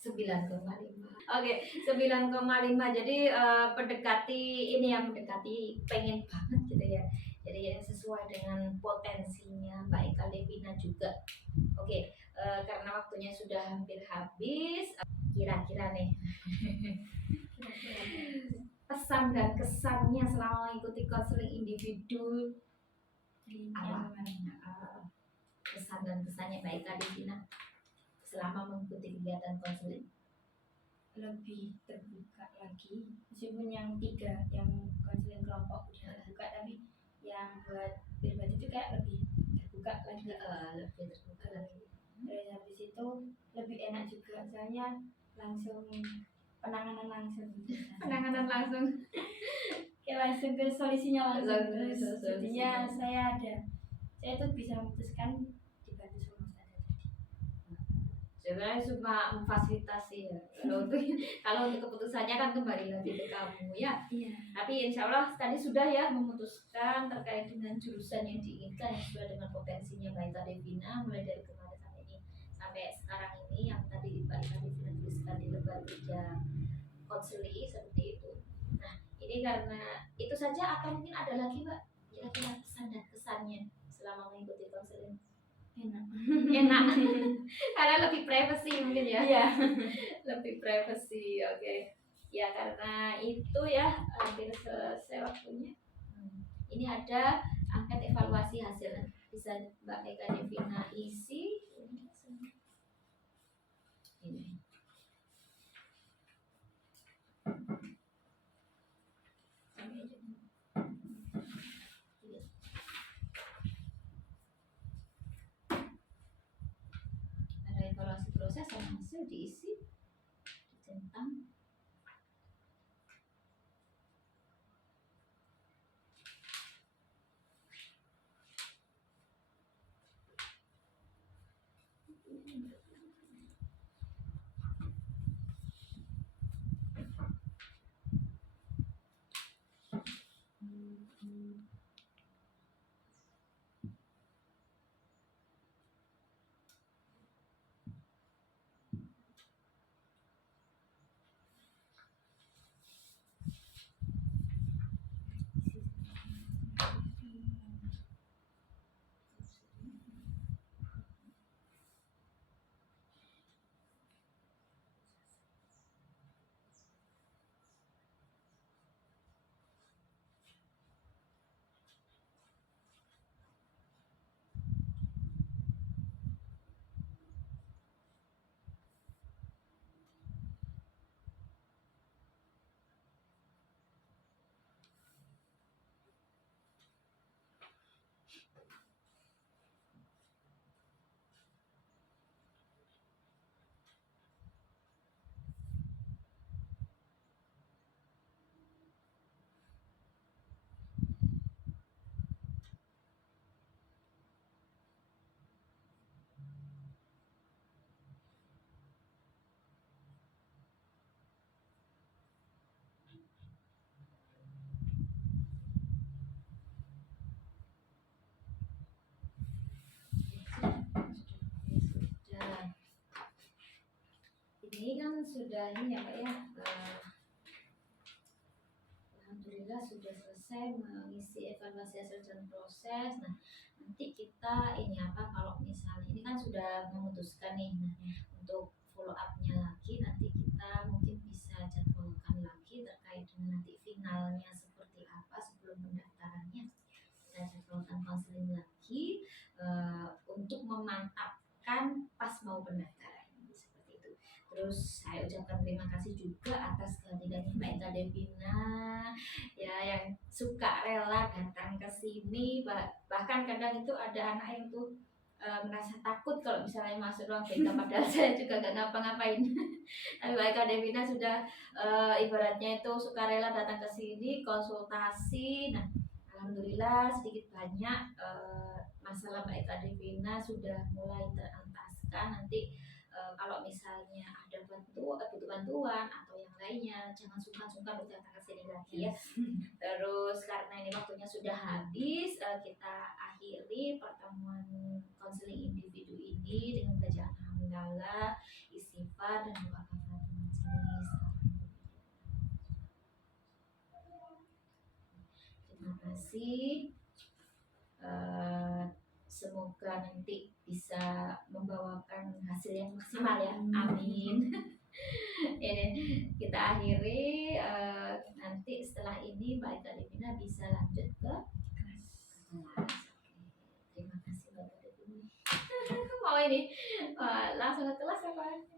9,5. Oke, 9,5. Jadi mendekati ini yang mendekati pengen banget gitu ya. Jadi ya sesuai dengan potensinya Mbak Eka Devina juga. Oke, karena waktunya sudah hampir habis, kira-kira nih pesan dan kesannya selama mengikuti konseling individu Apa kemarin. kesan dan kesannya Mbak Ika Devina selama mengikuti kegiatan konseling? Lebih terbuka lagi, meskipun yang 3 yang konseling kelompok udah terbuka, tapi yang buat pribadi itu kayak lebih terbuka lagi. Lebih terbuka lagi. Terus habis itu lebih enak juga, soalnya langsung penanganan langsung kayak langsung ke solusinya langsung. Terus jadinya saya tuh bisa memutuskan dibantu sama Ustazah tadi. Sebenarnya cuma memfasilitasi ya. Kalau untuk keputusannya kan kembali lagi ke kamu ya. Iya. Tapi insya Allah tadi sudah ya memutuskan terkait dengan jurusan yang diinginkan yang sesuai dengan potensinya Mbak Ika Devina, mulai dari kemarin sampai sekarang ini yang tadi Mbak Ika Devina tuliskan di lembar kerja konseli seperti itu. Nah ini karena itu saja atau mungkin ada lagi Mbak kira-kira pesan dan kesannya selama mengikuti konseling? Enak karena lebih privacy mungkin ya. Iya. Lebih privacy, oke. Ya karena itu ya hampir selesai waktunya. Ini ada angket evaluasi hasilnya, bisa Mbak Eka Devina isi ini. Ada evaluasi proses sama hasil diisi, dicentang. Ini kan sudah ini ya Pak ya, alhamdulillah sudah selesai mengisi evaluasi hasil dan proses. Nah nanti kita ini apa kalau misalnya ini kan sudah memutuskan nih, nah untuk follow up-nya lagi nanti kita mungkin bisa jadwalkan lagi terkait dengan nanti finalnya seperti apa sebelum pendaftarannya. Kita jadwalkan konseling lagi untuk memantapkan pas mau pendaftaran seperti itu. Terus saya ucapkan terima kasih juga atas kehadirannya Mbak Ika Devina ya yang suka rela datang ke sini, bahkan kadang itu ada anak yang tuh merasa takut kalau misalnya masuk ruang BK padahal saya juga gak ngapa-ngapain. Tapi Mbak Ika Devina sudah ibaratnya itu suka rela datang ke sini konsultasi. Nah alhamdulillah sedikit banyak masalah Mbak Ika Devina sudah mulai terentaskan. Nanti kalau misalnya ada butuh bantuan atau yang lainnya jangan sungkan-sungkan untuk datang ke sini lagi ya. Terus karena ini waktunya sudah habis, kita akhiri pertemuan konseling individu ini dengan bacaan hamdalah, istighfar dan doa kafaratul majelis. Terima kasih. Semoga nanti bisa membawakan hasil yang maksimal ya, amin. Ini kita akhiri, nanti setelah ini Mbak Ika Devina bisa lanjut ke kelas. ini. Wah, langsung ke kelas apa?